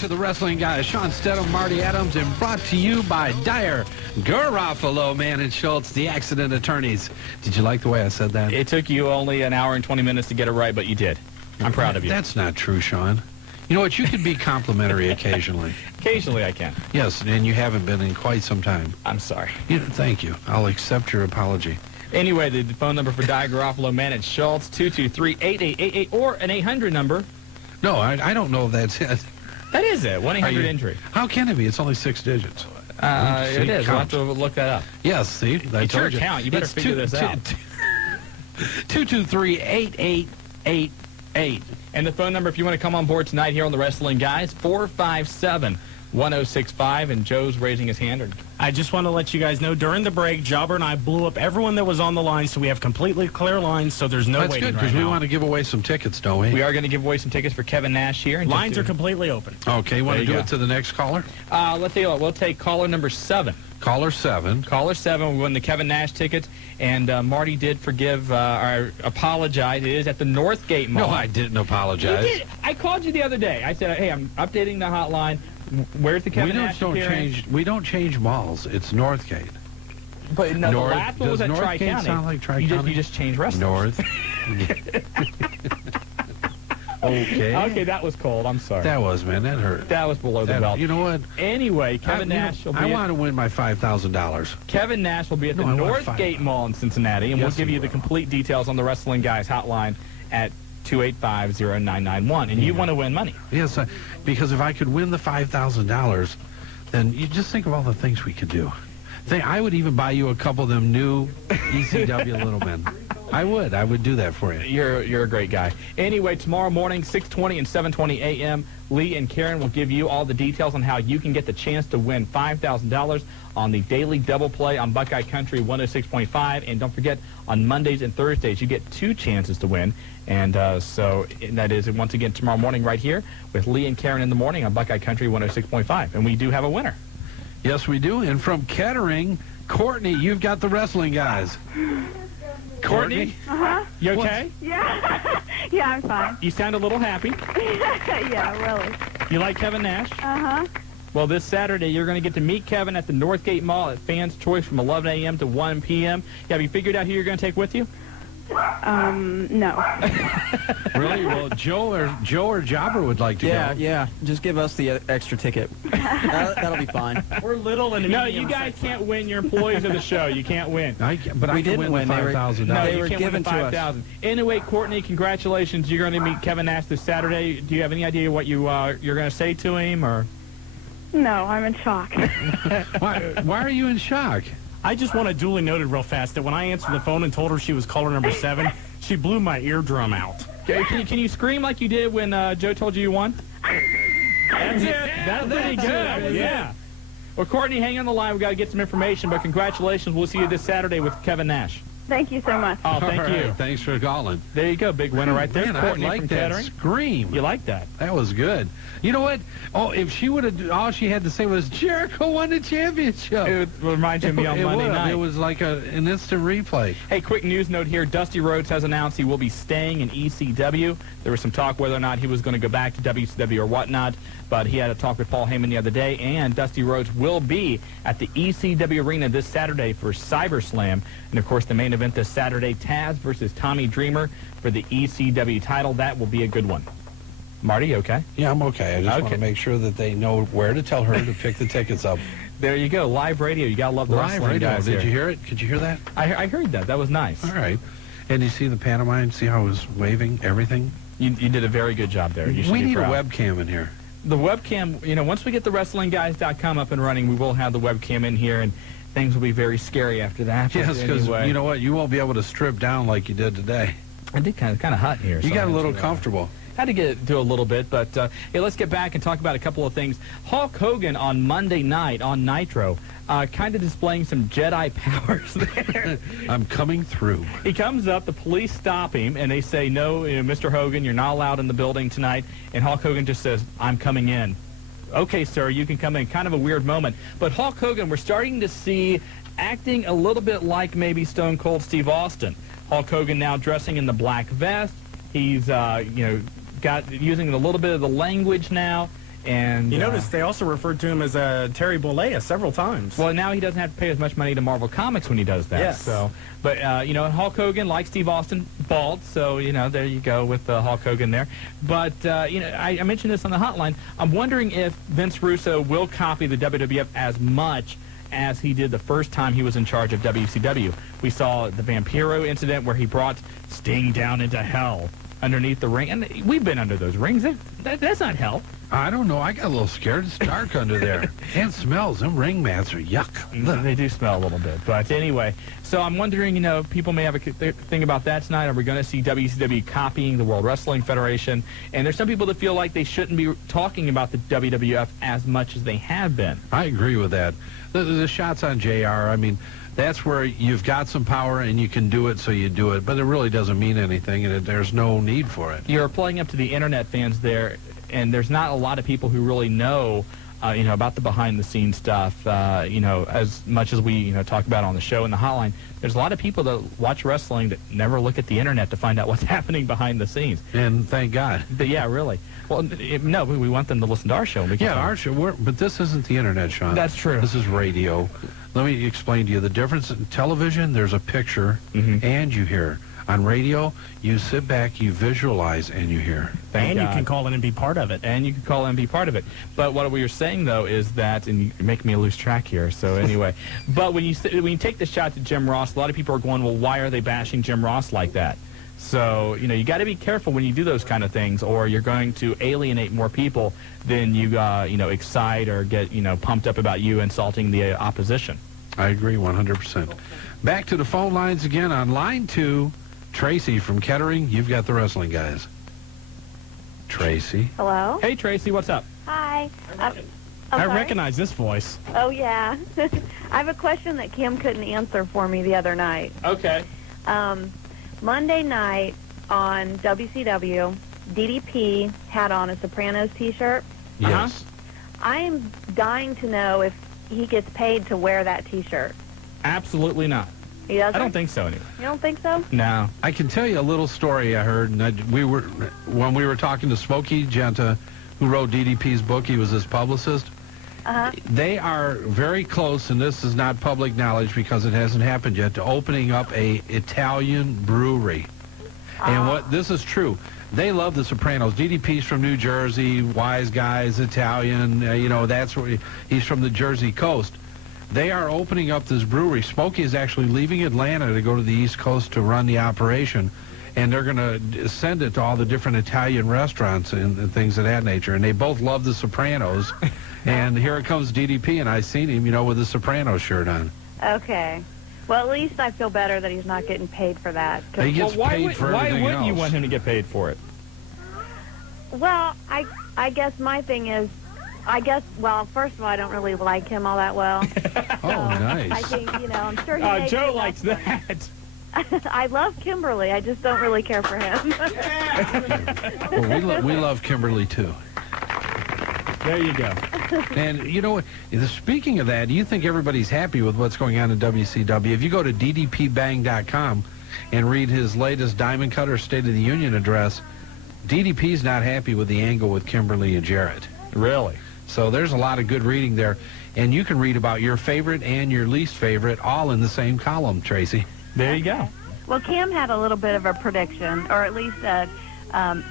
to the Wrestling Guys. Shawn Stedham, Marty Adams, and brought to you by Dyer, Garofalo, Man and Schultz, the accident attorneys. Did you like the way I said that? It took you only an hour and 20 minutes to get it right, but you did. I'm proud of you. That's not true, Shawn. You know what? You could be complimentary occasionally. Occasionally I can. Yes, and you haven't been in quite some time. I'm sorry. Thank you. I'll accept your apology. Anyway, the phone number for Dyer, Garofalo, Man and Schultz, 223-8888, or an 800 number. No, I don't know if that's it. That is it, 1-800-INJURY. How can it be? It's only 6 digits. It is. We'll have to look that up. Yes, see? It's your account. You better figure this out. 223-8888. And the phone number, if you want to come on board tonight here on the Wrestling Guys, 457-1065. And Joe's raising his hand. I just want to let you guys know, during the break, Jobber and I blew up everyone that was on the line, so we have completely clear lines, so there's no waiting right now. That's good, because we want to give away some tickets, don't we? We are going to give away some tickets for Kevin Nash here. Lines are completely open. Okay, you want to do it to the next caller? Let's see. We'll take caller number 7. Caller 7. Caller 7. We won the Kevin Nash tickets, and Marty did forgive or apologize. It is at the Northgate Mall. No, I didn't apologize. You did. I called you the other day. I said, hey, I'm updating the hotline. Where's the Kevin Nash appearance? We don't change malls. It's Northgate. But no, the last one was at Tri-County. Sound like Tri-County? You just changed restaurants. North. Okay. Okay, that was cold. I'm sorry. That was, man. That hurt. That was below the belt. You know what? Anyway, Kevin Nash will be. I want to win my $5,000. Kevin Nash will be at the Northgate Mall in Cincinnati, and we'll give you the complete details on the Wrestling Guys hotline at 285-0991. And you want to win money. Yes, because if I could win the $5,000, then you just think of all the things we could do. I would even buy you a couple of them new ECW Little Men. I would do that for you. You're a great guy. Anyway, tomorrow morning, 6:20 and 7:20 a.m., Lee and Karen will give you all the details on how you can get the chance to win $5,000 on the daily double play on Buckeye Country 106.5. And don't forget, on Mondays and Thursdays, you get 2 chances to win. And so that is, once again, tomorrow morning right here with Lee and Karen in the morning on Buckeye Country 106.5. And we do have a winner. Yes, we do. And from Kettering, Courtney, you've got the Wrestling Guys. Courtney? Uh-huh. You okay? Yeah. Yeah, I'm fine. You sound a little happy. Yeah, really. You like Kevin Nash? Uh-huh. Well, this Saturday, you're going to get to meet Kevin at the Northgate Mall at Fans Choice from 11 a.m. to 1 p.m. Have you figured out who you're going to take with you? No. Really? Well, Joe or Jobber would like to go. Yeah. Just give us the extra ticket. That'll be fine. We're little and No, you guys can't win. You're employees of the show. You can't win. But I can win the $5,000. No, They you were can't given win the to us. $5,000. Anyway, Courtney, congratulations. You're going to meet Kevin Nash this Saturday. Do you have any idea what you're going to say to him, or? No, I'm in shock. Why are you in shock? I just want to duly noted real fast that when I answered the phone and told her she was caller number 7, she blew my eardrum out. Okay, can you scream like you did when Joe told you won? That's it. That's pretty good. Yeah. Well, Courtney, hang on the line. We've got to get some information, but congratulations. We'll see you this Saturday with Kevin Nash. Thank you so much. Oh, thank you. Thanks for calling. There you go. Big winner right there. Man, Courtney I like from that Kettering. scream. You like that? That was good. You know what? Oh, if she would have, all she had to say was, Jericho won the championship. It would remind you of me on Monday night. It was like an instant replay. Hey, quick news note here. Dusty Rhodes has announced he will be staying in ECW. There was some talk whether or not he was going to go back to WCW or whatnot, but he had a talk with Paul Heyman the other day, and Dusty Rhodes will be at the ECW Arena this Saturday for CyberSlam. And, of course, the main event this Saturday, Taz versus Tommy Dreamer for the ECW title. That will be a good one. Marty, you okay? Yeah, I'm okay. I just want to make sure that they know where to tell her to pick the tickets up. There you go. Live radio. You got to love the Live Wrestling radio. Guys Did here. you hear it? Could you hear that? I heard that. That was nice. All right. And you see the pantomime? See how it was waving everything? You did a very good job there. You should We be need a proud. webcam in here. The webcam, once we get the WrestlingGuys.com up and running, we will have the webcam in here, and things will be very scary after that. Yes, because anyway, you know what? You won't be able to strip down like you did today. I did kind of hot in here. You so got I a had little to, comfortable. Had to do a little bit, but hey, let's get back and talk about a couple of things. Hulk Hogan on Monday night on Nitro, kind of displaying some Jedi powers there. I'm coming through. He comes up, the police stop him, and they say, no, Mr. Hogan, you're not allowed in the building tonight. And Hulk Hogan just says, I'm coming in. Okay, sir, you can come in. Kind of a weird moment. But Hulk Hogan, we're starting to see acting a little bit like maybe Stone Cold Steve Austin. Hulk Hogan now dressing in the black vest. He's, using a little bit of the language now. And You notice they also referred to him as Terry Bollea several times. well, now he doesn't have to pay as much money to Marvel Comics when he does that. Yes. So, but and Hulk Hogan, like Steve Austin, bald. So there you go with Hulk Hogan there. But I mentioned this on the hotline. I'm wondering if Vince Russo will copy the WWF as much as he did the first time he was in charge of WCW. We saw the Vampiro incident where he brought Sting down into hell underneath the ring. And we've been under those rings. That's not hell. I don't know. I got a little scared. It's dark under there. And smells. Them ring mats are yuck. They do smell a little bit. But anyway, so I'm wondering, people may have a thing about that tonight. Are we going to see WCW copying the World Wrestling Federation? And there's some people that feel like they shouldn't be talking about the WWF as much as they have been. I agree with that. The shots on JR, I mean, that's where you've got some power and you can do it, so you do it. But it really doesn't mean anything, and there's no need for it. You're playing up to the internet fans there, and there's not a lot of people who really know, about the behind-the-scenes stuff, as much as we, talk about on the show and the hotline. There's a lot of people that watch wrestling that never look at the internet to find out what's happening behind the scenes. And thank God. But yeah, really. Well, no, we want them to listen to our show. Yeah, our show. But this isn't the internet, Shawn. That's true. This is radio. Let me explain to you the difference. In television, there's a picture, and you hear. On radio, you sit back, you visualize, and you hear. Thank and God. you can call in and be part of it. And you can call in and be part of it. But what we were saying, though, is that, and you're making me lose track here, so anyway. But when you take the shot to Jim Ross, a lot of people are going, well, why are they bashing Jim Ross like that? So, you got to be careful when you do those kind of things, or you're going to alienate more people than you, excite or get, pumped up about you insulting the opposition. I agree 100%. Back to the phone lines again on line 2. Tracy from Kettering, you've got the wrestling guys. Tracy. Hello? Hey, Tracy, what's up? Hi. I'm I sorry? recognize this voice. Oh, yeah. I have a question that Kim couldn't answer for me the other night. Okay. Monday night on WCW, DDP had on a Sopranos T-shirt. Yes. I am dying to know if he gets paid to wear that T-shirt. Absolutely not. He doesn't? I don't think so, anyway. You don't think so? No. I can tell you a little story I heard. And when we were talking to Smokey Genta, who wrote DDP's book, he was his publicist. They are very close, and this is not public knowledge because it hasn't happened yet, to opening up a Italian brewery. And this is true. They love the Sopranos. DDP's from New Jersey, wise guys, Italian. That's where he's from the Jersey coast. They are opening up this brewery. Smokey is actually leaving Atlanta to go to the East Coast to run the operation, and they're going to send it to all the different Italian restaurants and things of that nature. And they both love the Sopranos. And here it comes DDP, and I seen him, with the Sopranos shirt on. Okay. Well, at least I feel better that he's not getting paid for that. 'Cause- He gets paid for everything why wouldn't you else. want him to get paid for it? Well, I guess my thing is, well, first of all, I don't really like him all that well. Oh, nice. I think, I'm sure he makes Joe enough likes money. that. I love Kimberly. I just don't really care for him. Well, we love Kimberly, too. There you go. And, speaking of that, do you think everybody's happy with what's going on in WCW? If you go to ddpbang.com and read his latest Diamond Cutter State of the Union address, DDP's not happy with the angle with Kimberly and Jarrett. Really? So there's a lot of good reading there. And you can read about your favorite and your least favorite all in the same column, Tracy. There you go. Well, Cam had a little bit of a prediction, or at least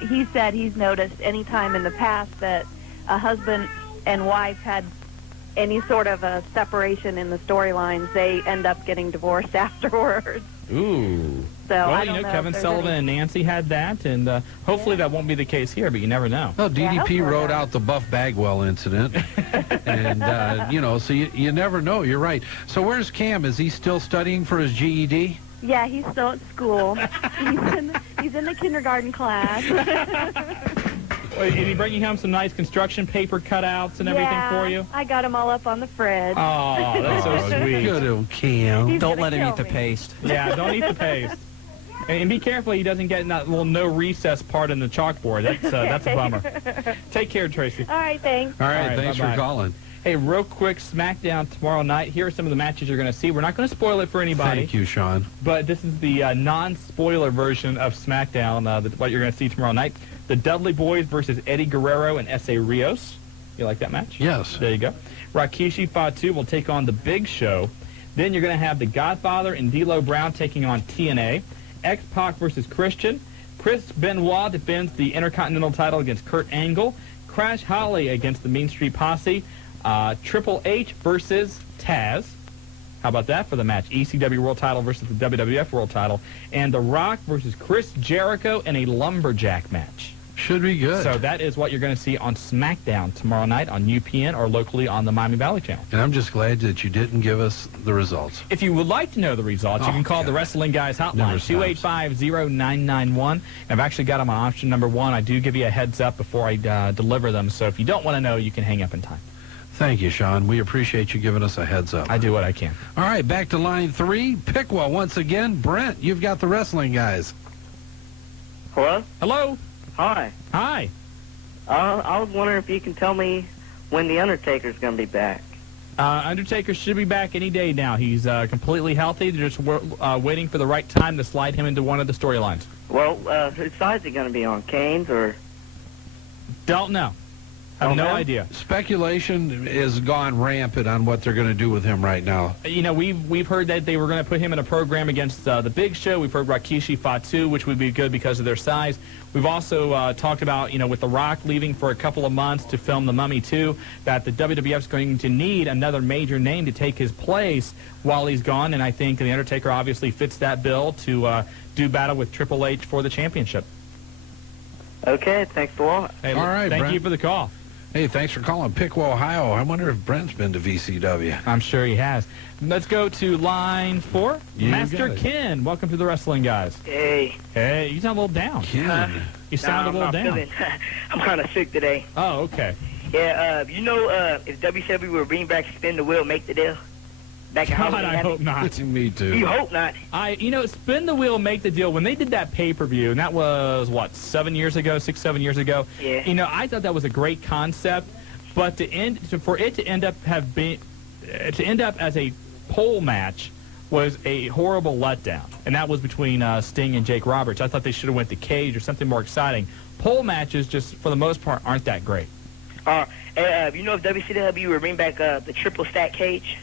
he said he's noticed any time in the past that a husband and wife had any sort of a separation in the storylines, they end up getting divorced afterwards. Ooh. So Well, I don't know Kevin if there's Sullivan any- and Nancy had that, and hopefully that won't be the case here, but you never know. Well, DDP hopefully wrote not. out the Buff Bagwell incident. And, so you never know. You're right. So where's Cam? Is he still studying for his GED? Yeah, he's still at school. He's in the kindergarten class. Wait, did he bring you home some nice construction paper cutouts and everything for you? I got them all up on the fridge. Oh, that's so sweet. Good old Cam. He's Don't gonna let him kill eat the me. paste. Yeah, don't eat the paste. And be careful he doesn't get that little no recess part in the chalkboard. That's a bummer. Take care, Tracy. All right, thanks. All right, All right, thanks bye-bye. for calling. Hey, real quick, SmackDown tomorrow night. Here are some of the matches you're going to see. We're not going to spoil it for anybody. Thank you, Shawn. But this is the non-spoiler version of SmackDown, what you're going to see tomorrow night. The Dudley Boys versus Eddie Guerrero and S.A. Rios. You like that match? Yes. There you go. Rikishi Fatu will take on The Big Show. Then you're going to have The Godfather and D'Lo Brown taking on TNA. X-Pac versus Christian. Chris Benoit defends the Intercontinental title against Kurt Angle. Crash Holly against the Mean Street Posse. Triple H versus Taz. How about that for the match? ECW World Title versus the WWF World Title. And The Rock versus Chris Jericho in a lumberjack match. Should be good. So that is what you're going to see on SmackDown tomorrow night on UPN or locally on the Miami Valley Channel. And I'm just glad that you didn't give us the results. If you would like to know the results, you can call the Wrestling Guys hotline, 285-0991. And I've actually got them on option number 1. I do give you a heads up before I deliver them. So if you don't want to know, you can hang up in time. Thank you, Shawn. We appreciate you giving us a heads up. I do what I can. All right, back to line 3. Pickwa once again. Brent, you've got the Wrestling Guys. Hello? Hello. Hi. Hi. I was wondering if you can tell me when The Undertaker's going to be back. Undertaker should be back any day now. He's completely healthy. They're just waiting for the right time to slide him into one of the storylines. Well, whose side's he going to be on? Kane's or? Don't know. I have no idea. Speculation is gone rampant on what they're going to do with him right now. You know, we've heard that they were going to put him in a program against the Big Show. We've heard Rikishi Fatu, which would be good because of their size. We've also talked about, with The Rock leaving for a couple of months to film The Mummy 2, that the WWF is going to need another major name to take his place while he's gone. And I think The Undertaker obviously fits that bill to do battle with Triple H for the championship. Okay, thanks a lot. Hey, All right, thank Brent. you for the call. Hey, thanks for calling Pickwa, Ohio. I wonder if Brent's been to VCW. I'm sure he has. Let's go to line 4. You Master got it. Ken, welcome to the Wrestling Guys. Hey. Hey, you sound a little down. Ken. You sound a little down. I'm kind of sick today. Oh, okay. Yeah, if WCW were bring back Spin the Wheel, make the deal? Back in God, Halloween I hope not. Me too. You hope not. Spin the Wheel, make the deal. When they did that pay-per-view, and that was, 7 years ago, 6-7 years ago? Yeah. I thought that was a great concept, but for it to end up as a pole match was a horrible letdown, and that was between Sting and Jake Roberts. I thought they should have went to cage or something more exciting. Pole matches, just for the most part, aren't that great. If WCW were bring back the triple stack cage?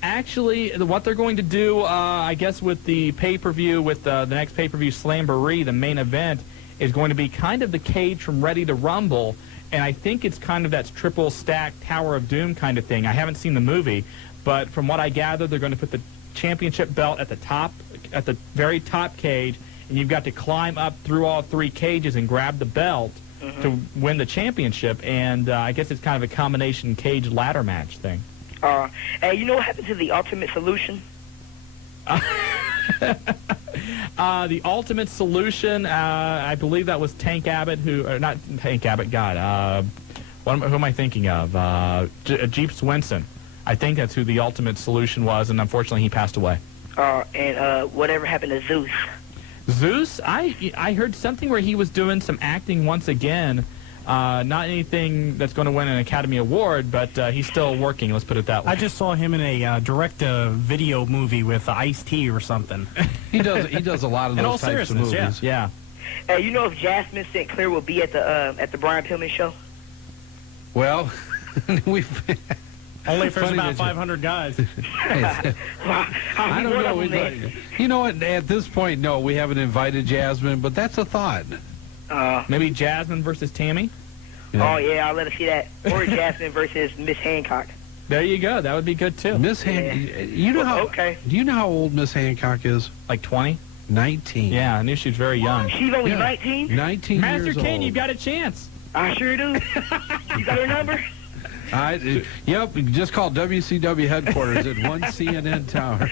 Actually, what they're going to do, I guess, with the pay-per-view, with the next pay-per-view, Slamboree, the main event, is going to be kind of the cage from Ready to Rumble, and I think it's kind of that triple stack Tower of Doom kind of thing. I haven't seen the movie, but from what I gather, they're going to put the championship belt at the very top cage, and you've got to climb up through all 3 cages and grab the belt to win the championship, and I guess it's kind of a combination cage ladder match thing. Hey, you know what happened to the Ultimate Solution? The Ultimate Solution, I believe that was Tank Abbott, not Tank Abbott, God, who am I thinking of? Jeep Swenson. I think that's who the Ultimate Solution was, and unfortunately he passed away. And whatever happened to Zeus? Zeus, I heard something where he was doing some acting once again. Not anything that's going to win an Academy Award, but he's still working. Let's put it that way. I just saw him in a direct-to-video movie with Ice-T or something. He does a lot of In all those types of movies. seriousness, Yeah. Hey, you know if Jasmine St. Clair will be at the Brian Pillman show? Well, we've... Only if there's Funny about that you- 500 guys. I don't know. You know what? At this point, no, we haven't invited Jasmine, but that's a thought. Maybe Jasmine versus Tammy? Oh, yeah, I'll let her see that. Or Jasmine versus Miss Hancock. There you go. That would be good, too. Miss Hancock, you know how? Okay. Do you know how old Miss Hancock is? Like 20? 19. Yeah, I knew she was very young. She's only Yeah. 19? 19 Master years Ken, old. you've got a chance. I sure do. You got her number? Yep, just call WCW headquarters at 1 CNN Tower.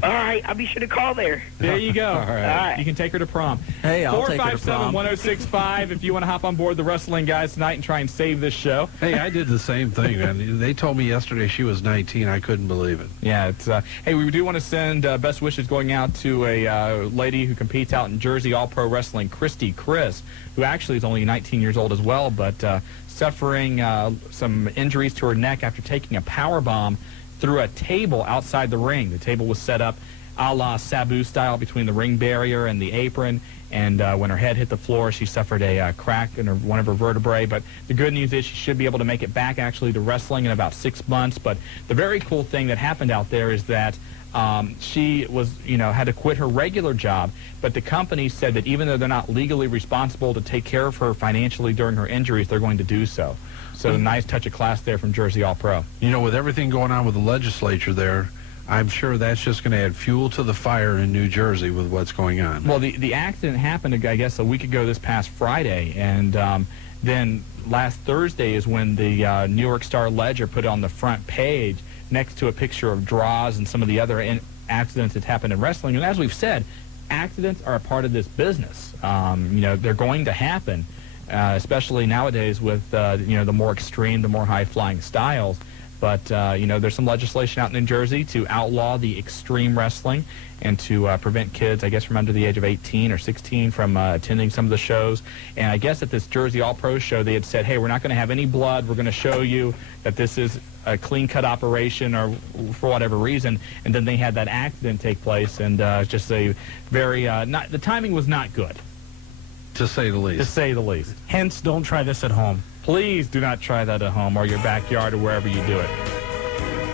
All right, I'll be sure to call there. There you go. All right. You can take her to prom. Hey, I'll take her to prom. 457-1065 if you want to hop on board the Wrestling Guys tonight and try and save this show. Hey, I did the same thing, man. They told me yesterday she was 19. I couldn't believe it. Yeah, it's hey, we do want to send best wishes going out to a lady who competes out in Jersey, All Pro Wrestling, Christy Chris, who actually is only 19 years old as well, but suffering some injuries to her neck after taking a power bomb through a table outside the ring. The table was set up a la Sabu style between the ring barrier and the apron. And when her head hit the floor, she suffered a crack in one of her vertebrae. But the good news is she should be able to make it back actually to wrestling in about 6 months. But the very cool thing that happened out there is that she was, had to quit her regular job, but the company said that even though they're not legally responsible to take care of her financially during her injuries, they're going to do so. So a nice touch of class there from Jersey All-Pro. With everything going on with the legislature there, I'm sure that's just going to add fuel to the fire in New Jersey with what's going on. Well, the accident happened, I guess, a week ago this past Friday, and then last Thursday is when the New York Star-Ledger put it on the front page next to a picture of Droz and some of the other accidents that happened in wrestling. And as we've said, accidents are a part of this business. They're going to happen, especially nowadays with, the more extreme, the more high-flying styles. But, there's some legislation out in New Jersey to outlaw the extreme wrestling and to prevent kids, I guess, from under the age of 18 or 16 from attending some of the shows. And I guess at this Jersey All-Pro show, they had said, hey, we're not going to have any blood. We're going to show you that this is a clean-cut operation or for whatever reason. And then they had that accident take place, and just a very, the timing was not good. To say the least. To say the least. Hence, don't try this at home. Please do not try that at home or your backyard or wherever you do it.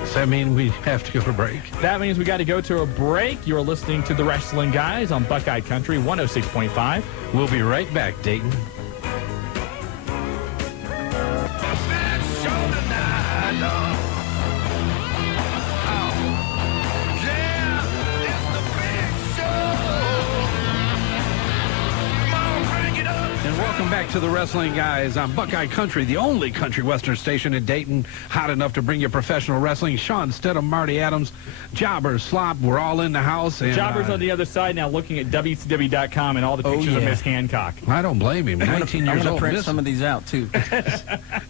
Does that mean we have to go to break? That means we got to go to a break. You're listening to The Wrestling Guys on Buckeye Country 106.5. We'll be right back, Dayton. Welcome back to the Wrestling Guys on Buckeye Country, the only country western station in Dayton, hot enough to bring you professional wrestling. Shawn Stedham, Marty Adams, Jobber, Slop, we're all in the house. And, Jobber's on the other side now looking at WCW.com and all the pictures of Miss Hancock. I don't blame him. 19 years old. I'm going to print some of these out, too.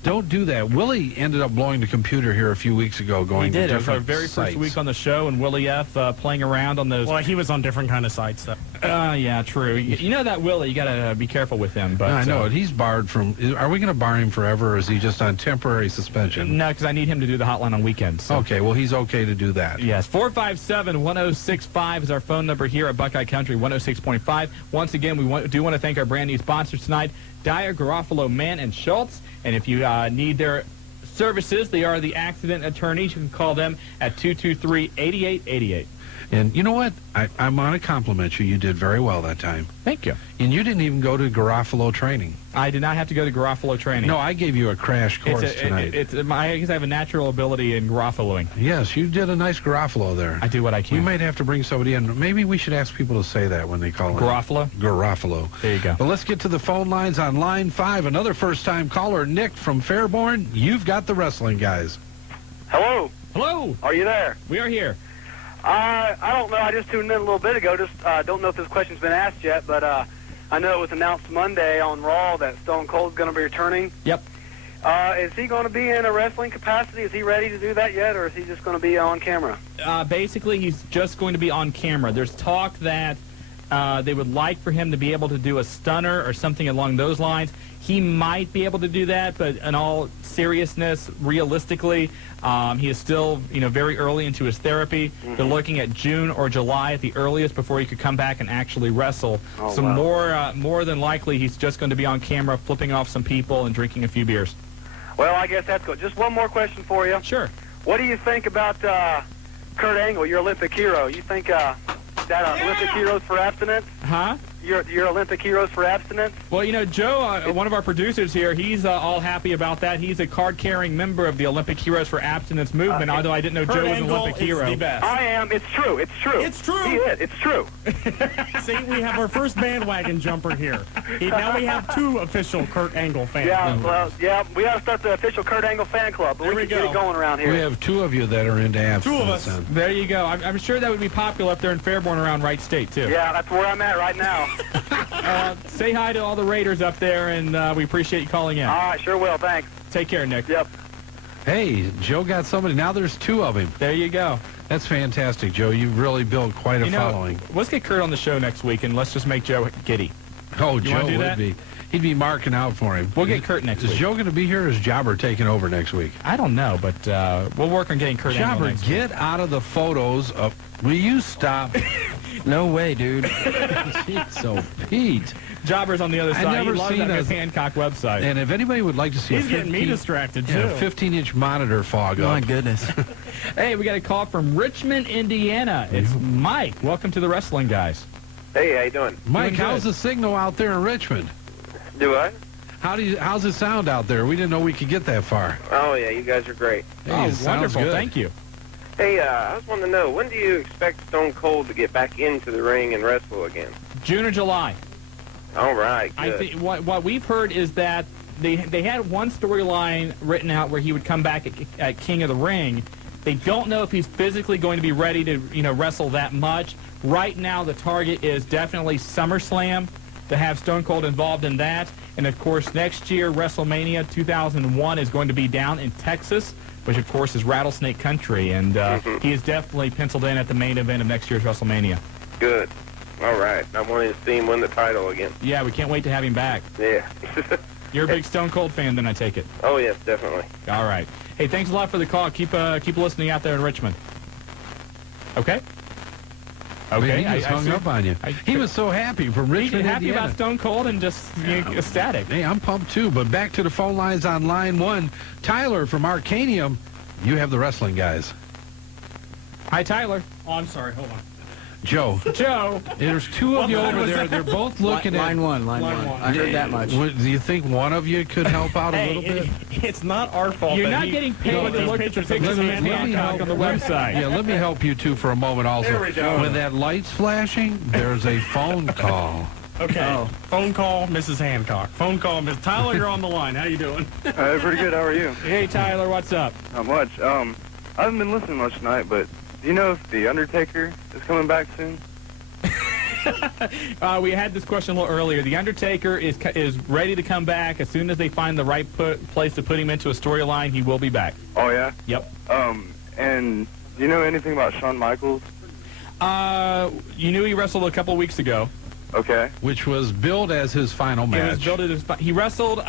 Don't do that. Willie ended up blowing the computer here a few weeks ago going to different It was our very sites. first week on the show, and Willie F. Playing around on those. Well, he was on different kind of sites, though. Yeah, true. You know that Willie, you got to be careful with him. But I know it. He's barred from. Are we going to bar him forever, or is he just on temporary suspension? No, because I need him to do the hotline on weekends. So. Okay, well, he's okay to do that. Yes, 457-1065 is our phone number here at Buckeye Country 106.5. Once again, we do want to thank our brand new sponsors tonight, Dyer, Garofalo, Mann, and Schultz. And if you need their services, they are the accident attorneys. You can call them at 223-8888. And you know what? I'm going to compliment you. You did very well that time. Thank you. And you didn't even go to Garofalo training. I did not have to go to Garofalo training. No, I gave you a crash course tonight. I guess I have a natural ability in Garofaloing. Yes, you did a nice Garofalo there. I do what I can. We might have to bring somebody in. Maybe we should ask people to say that when they call in. Garofalo? Garofalo. There you go. But let's get to the phone lines on line 5. Another first-time caller, Nick from Fairborn. You've got the Wrestling Guys. Hello. Hello. Are you there? We are here. I don't know. I just tuned in a little bit ago. Just don't know if this question's been asked yet, but I know it was announced Monday on Raw that Stone Cold's going to be returning. Yep. Is he going to be in a wrestling capacity? Is he ready to do that yet, or is he just going to be on camera? Basically, he's just going to be on camera. There's talk that they would like for him to be able to do a stunner or something along those lines. He might be able to do that, but in all seriousness, realistically, he is still, very early into his therapy. Mm-hmm. They're looking at June or July at the earliest before he could come back and actually wrestle. Oh, so wow. more than likely, he's just going to be on camera, flipping off some people and drinking a few beers. Well, I guess that's good. Just one more question for you. Sure. What do you think about Kurt Angle, your Olympic hero? You think that Olympic heroes for abstinence? Huh? Your Olympic heroes for abstinence? Well, Joe, one of our producers here, he's all happy about that. He's a card-carrying member of the Olympic Heroes for Abstinence movement, although I didn't know Joe was an Olympic hero. The best. I am. It's true. It's true. It's true. He is. It's true. See, we have our first bandwagon jumper here. Now we have 2 official Kurt Angle fans. Yeah, well, we got to start the official Kurt Angle fan club, but There we we can get it go. going around here. We have 2 of you that are into abstinence. 2 of us. then. There you go. I'm sure that would be popular up there in Fairborn around Wright State, too. Yeah, that's where I'm at right now. Say hi to all the Raiders up there, and we appreciate you calling in. All right, sure will. Thanks. Take care, Nick. Yep. Hey, Joe got somebody. Now there's 2 of him. There you go. That's fantastic, Joe. You've really built quite a following. Let's get Kurt on the show next week, and let's just make Joe giddy. Oh, You Joe wanna do would that? be. He'd be marking out for him. We'll get Kurt next Is week. Joe going to be here, or is Jobber taking over next week? I don't know, but we'll work on getting Kurt Angle Jobber, next week. get out of the photos of... Will you stop? No way, dude. Jeez, so Pete. Jobber's on the other I side. never He loves seen that a- Miss Hancock website. And if anybody would like to see He's a getting me distracted, too. 15-inch monitor fog My up. goodness. Hey, we got a call from Richmond, Indiana. It's Mike. Welcome to the Wrestling Guys. Hey, how you doing? Mike, Doing how's good. the signal out there in Richmond? Do I? How's it sound out there? We didn't know we could get that far. Oh, yeah, you guys are great. Hey, Oh, it sounds wonderful. good. Thank you. Hey, I was wanting to know, when do you expect Stone Cold to get back into the ring and wrestle again? June or July. All right, good. I think what we've heard is that they had one storyline written out where he would come back at King of the Ring. They don't know if he's physically going to be ready to wrestle that much. Right now, the target is definitely SummerSlam, to have Stone Cold involved in that. And, of course, next year, WrestleMania 2001 is going to be down in Texas, which, of course, is Rattlesnake Country. And he is definitely penciled in at the main event of next year's WrestleMania. Good. All right. I wanted to see him win the title again. Yeah, we can't wait to have him back. Yeah. You're a big Stone Cold fan, then, I take it. Oh, yes, definitely. All right. Hey, thanks a lot for the call. Keep listening out there in Richmond. Okay? Man, Okay. he just hung up on you. He was so happy from He's Richmond, happy Indiana. about Stone Cold and just ecstatic. Hey, I'm pumped too. But back to the phone lines on line one. Tyler from Arcanium, you have the Wrestling Guys. Hi, Tyler. Oh, I'm sorry. Hold on. Joe, Joe. there's two of you over there. They're both looking at... Line one. I heard that much. Do you think one of you could help out a little bit? It's not our fault. You're that not he- getting paid No, to those look at the pictures of pictures of Miss Miss Hancock Hancock on the website. Yeah, let me help you two for a moment also. There we go. When that light's flashing, there's a phone call. Okay. Oh. Phone call, Mrs. Hancock. Phone call, Miss Tyler. You're on the line. How you doing? Pretty good. How are you? Hey, Tyler, what's up? Not much. I haven't been listening much tonight, but do you know if The Undertaker is coming back soon? We had this question a little earlier. The Undertaker is ready to come back. As soon as they find the right place to put him into a storyline, he will be back. Oh, yeah? Yep. And do you know anything about Shawn Michaels? You knew he wrestled a couple weeks ago. Okay. Which was billed as his final He was match. billed as he wrestled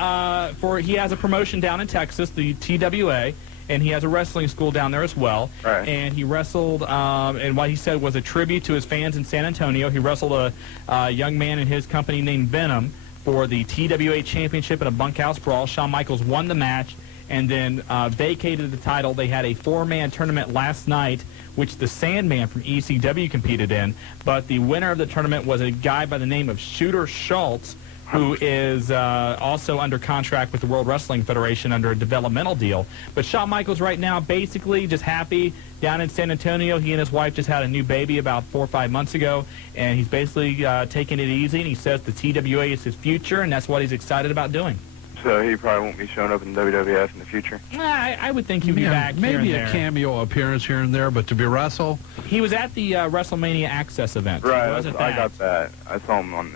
he has a promotion down in Texas, the TWA, and he has a wrestling school down there as well. Right. And he wrestled, and what he said was a tribute to his fans in San Antonio. He wrestled a young man in his company named Venom for the TWA Championship in a bunkhouse brawl. Shawn Michaels won the match and then vacated the title. They had a four-man tournament last night, which the Sandman from ECW competed in. But the winner of the tournament was a guy by the name of Shooter Schultz, who is also under contract with the World Wrestling Federation under a developmental deal. But Shawn Michaels right now basically just happy down in San Antonio. He and his wife just had a new baby about 4 or 5 months ago, and he's basically taking it easy, and he says the TWA is his future, and that's what he's excited about doing. So he probably won't be showing up in WWF in the future? I would think he'd be Yeah, back here maybe and a there. cameo appearance here and there, but to be wrestle, He was at the WrestleMania Access event. He Right, wasn't I that. got that. I saw him on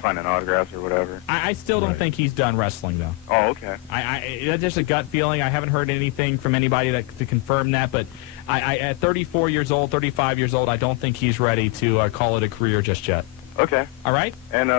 signing autographs or whatever. I still don't think he's done wrestling, though. Oh, okay. That's just a gut feeling. I haven't heard anything from anybody to confirm that, but at 34 years old, 35 years old, I don't think he's ready to call it a career just yet. Okay. All right? And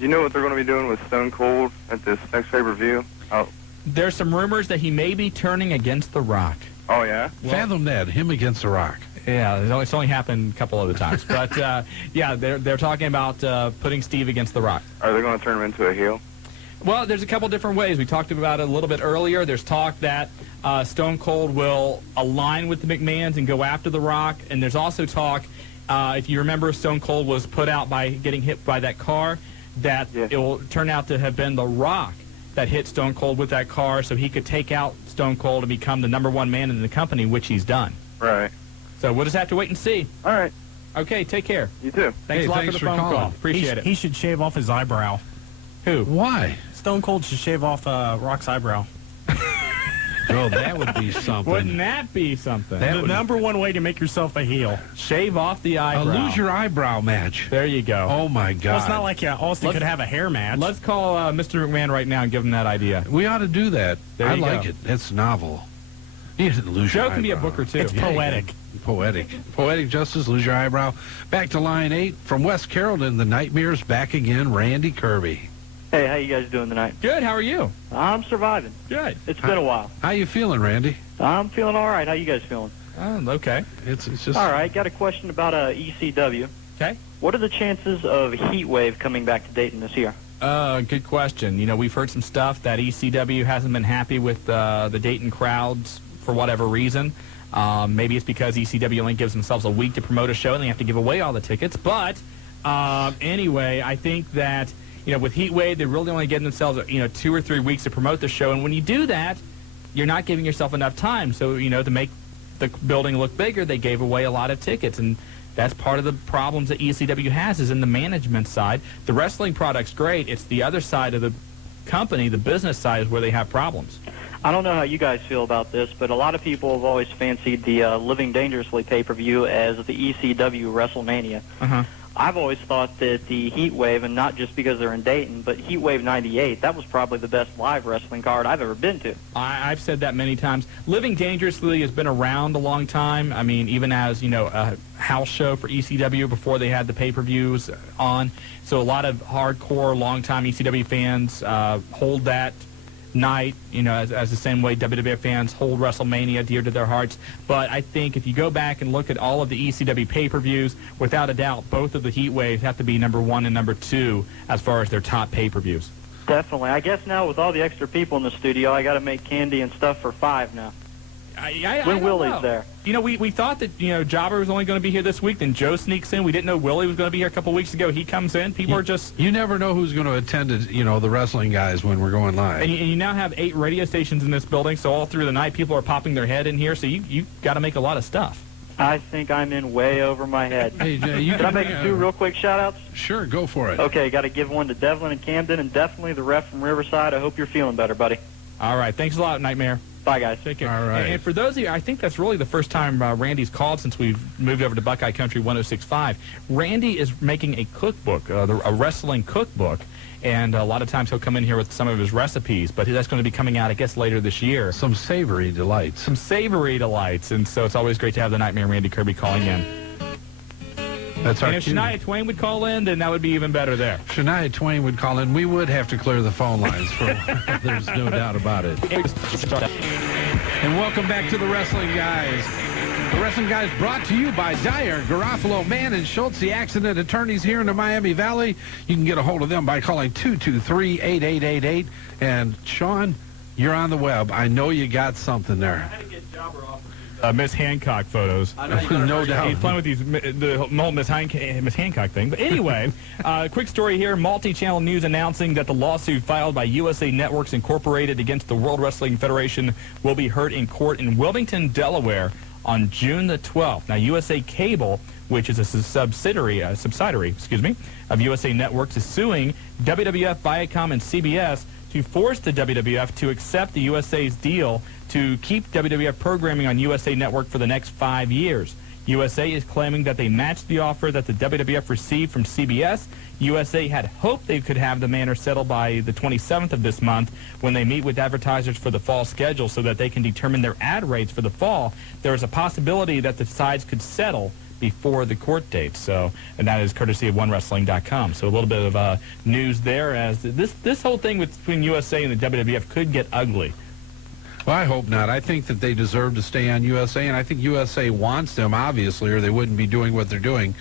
you know what they're going to be doing with Stone Cold at this next pay-per-view? Oh, There's some rumors that he may be turning against The Rock. oh yeah? fathom that, him against The Rock. Yeah, it's only happened a couple other times. But, yeah, they're talking about putting Steve against The Rock. Are they going to turn him into a heel? Well, there's a couple different ways. We talked about it a little bit earlier. There's talk that Stone Cold will align with the McMahons and go after The Rock. And there's also talk, if you remember, Stone Cold was put out by getting hit by that car, that it will turn out to have been The Rock that hit Stone Cold with that car so he could take out Stone Cold and become the #1 man in the company, which he's done. Right. So we'll just have to wait and see. All right. Okay, take care. You too. Thanks a lot thanks for the for phone calling. call. Appreciate it. He should shave off his eyebrow. Who? Why? Stone Cold should shave off Rock's eyebrow. Oh, that would be something. Wouldn't that be something? That The would- #1 way to make yourself a heel. Shave off the A eyebrow. lose your eyebrow match. There you go. Oh, my God. Well, it's not like Austin Let's- could have a hair match. Let's call Mr. McMahon right now and give him that idea. We ought to do that. There I you like go. it. It's novel. You didn't lose your Joe can be a eyebrow. booker, too. It's poetic. Poetic justice, lose your eyebrow. Back to line 8 from West Carrollton, the Nightmares back again, Randy Kirby. Hey, how you guys doing tonight? Good. How are you? I'm surviving. Good. It's been a while. How you feeling, Randy? I'm feeling all right. How you guys feeling? Okay. It's just... All right, got a question about ECW. Okay. What are the chances of Heat Wave coming back to Dayton this year? Good question. You know, we've heard some stuff that ECW hasn't been happy with the Dayton crowds for whatever reason. Maybe it's because ECW only gives themselves a week to promote a show and they have to give away all the tickets. But anyway, I think that, you know, with Heat Wave, they're really only getting themselves, 2 or 3 weeks to promote the show. And when you do that, you're not giving yourself enough time. So, to make the building look bigger, they gave away a lot of tickets. And that's part of the problems that ECW has is in the management side. The wrestling product's great. It's the other side of the company, the business side, is where they have problems. I don't know how you guys feel about this, but a lot of people have always fancied the Living Dangerously pay-per-view as the ECW WrestleMania. Uh-huh. I've always thought that the Heat Wave, and not just because they're in Dayton, but Heat Wave 98, that was probably the best live wrestling card I've ever been to. I've said that many times. Living Dangerously has been around a long time. I mean, even as, a house show for ECW before they had the pay-per-views on. So a lot of hardcore, long-time ECW fans hold that night, as the same way WWF fans hold WrestleMania dear to their hearts. But I think if you go back and look at all of the ECW pay-per-views, without a doubt, both of the Heat Waves have to be number 1 and number 2 as far as their top pay-per-views. Definitely. I guess now with all the extra people in the studio, I got to make candy and stuff for 5 now. When Willie's there. We thought that, Jobber was only going to be here this week. Then Joe sneaks in. We didn't know Willie was going to be here a couple weeks ago. He comes in. People are just... You never know who's going to attend, the wrestling guys when we're going live. And you now have 8 radio stations in this building, so all through the night, people are popping their head in here. So you got to make a lot of stuff. I think I'm in way over my head. Hey, Jay, Can I make 2 real quick shout-outs? Sure, go for it. Okay, got to give one to Devlin and Camden, and definitely the ref from Riverside. I hope you're feeling better, buddy. All right. Thanks a lot, Nightmare. Bye, guys. Take care. All right. And for those of you, I think that's really the first time Randy's called since we've moved over to Buckeye Country 106.5. Randy is making a cookbook, a wrestling cookbook, and a lot of times he'll come in here with some of his recipes, but that's going to be coming out, I guess, later this year. Some savory delights. And so it's always great to have the Nightmare Randy Kirby calling in. That's our And if cue. Shania Twain would call in, then that would be even better there. Shania Twain would call in. We would have to clear the phone lines. There's no doubt about it. And welcome back to the Wrestling Guys. The Wrestling Guys brought to you by Dyer, Garofalo, Mann, and Schultz, the accident attorneys here in the Miami Valley. You can get a hold of them by calling 223-8888. And Shawn, you're on the web. I know you got something there. I had to get Jobber off Miss Hancock photos. No doubt. He's playing with the whole Miss Hancock thing. But anyway, quick story here. Multi-channel news announcing that the lawsuit filed by USA Networks Incorporated against the World Wrestling Federation will be heard in court in Wilmington, Delaware on June the 12th. Now, USA Cable, which is a subsidiary of USA Networks, is suing WWF, Viacom, and CBS to force the WWF to accept the USA's deal to keep WWF programming on USA Network for the next 5 years. USA is claiming that they matched the offer that the WWF received from CBS. USA had hoped they could have the matter settled by the 27th of this month when they meet with advertisers for the fall schedule so that they can determine their ad rates for the fall. There is a possibility that the sides could settle before the court date. And that is courtesy of OneWrestling.com. So a little bit of news there as this whole thing between USA and the WWF could get ugly. Well, I hope not. I think that they deserve to stay on USA, and I think USA wants them, obviously, or they wouldn't be doing what they're doing.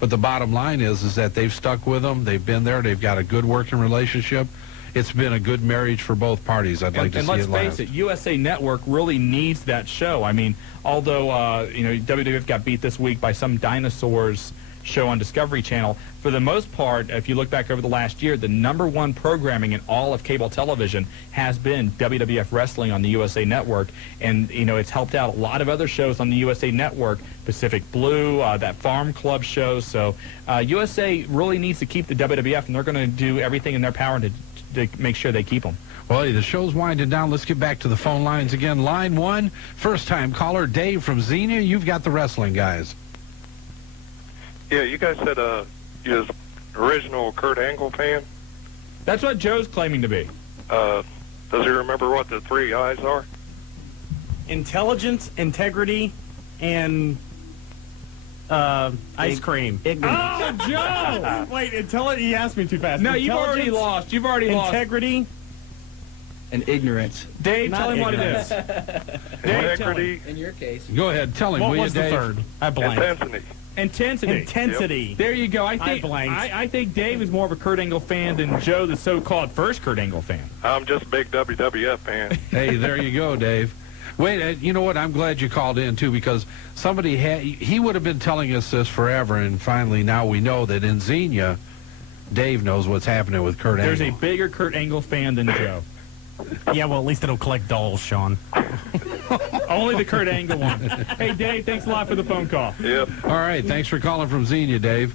But the bottom line is that they've stuck with them. They've been there. They've got a good working relationship. It's been a good marriage for both parties. I'd like to see it last. And let's face it, USA Network really needs that show. I mean, although, WWF got beat this week by some dinosaurs show on Discovery Channel, for the most part, if you look back over the last year, the #1 programming in all of cable television has been WWF Wrestling on the USA Network. And, it's helped out a lot of other shows on the USA Network, Pacific Blue, that Farm Club show. So USA really needs to keep the WWF, and they're going to do everything in their power to make sure they keep them. Well, the show's winding down. Let's get back to the phone lines again. Line 1, first-time caller, Dave from Xenia. You've got the Wrestling Guys. Yeah, you guys said you're the original Kurt Angle fan. That's what Joe's claiming to be. Does he remember what the 3 eyes are? Intelligence, integrity, and ice cream. Oh, Joe! Wait, he asked me too fast. No, you've already lost. You've already lost. Integrity and ignorance. Dave, tell him what it is. Integrity. In your case. Go ahead, tell him. What will was you, the Dave? third? I blanked. Intensity. Yep. There you go. I blanked. I think Dave is more of a Kurt Angle fan than Joe, the so-called first Kurt Angle fan. I'm just a big WWF fan. Hey, there you go, Dave. Wait, you know what? I'm glad you called in, too, because somebody he would have been telling us this forever, and finally now we know that in Xenia, Dave knows what's happening with Kurt Angle. There's a bigger Kurt Angle fan than Joe. Yeah, well, at least it'll collect dolls, Shawn. Only the Kurt Angle one. Hey, Dave, thanks a lot for the phone call. Yep. All right, thanks for calling from Xenia, Dave.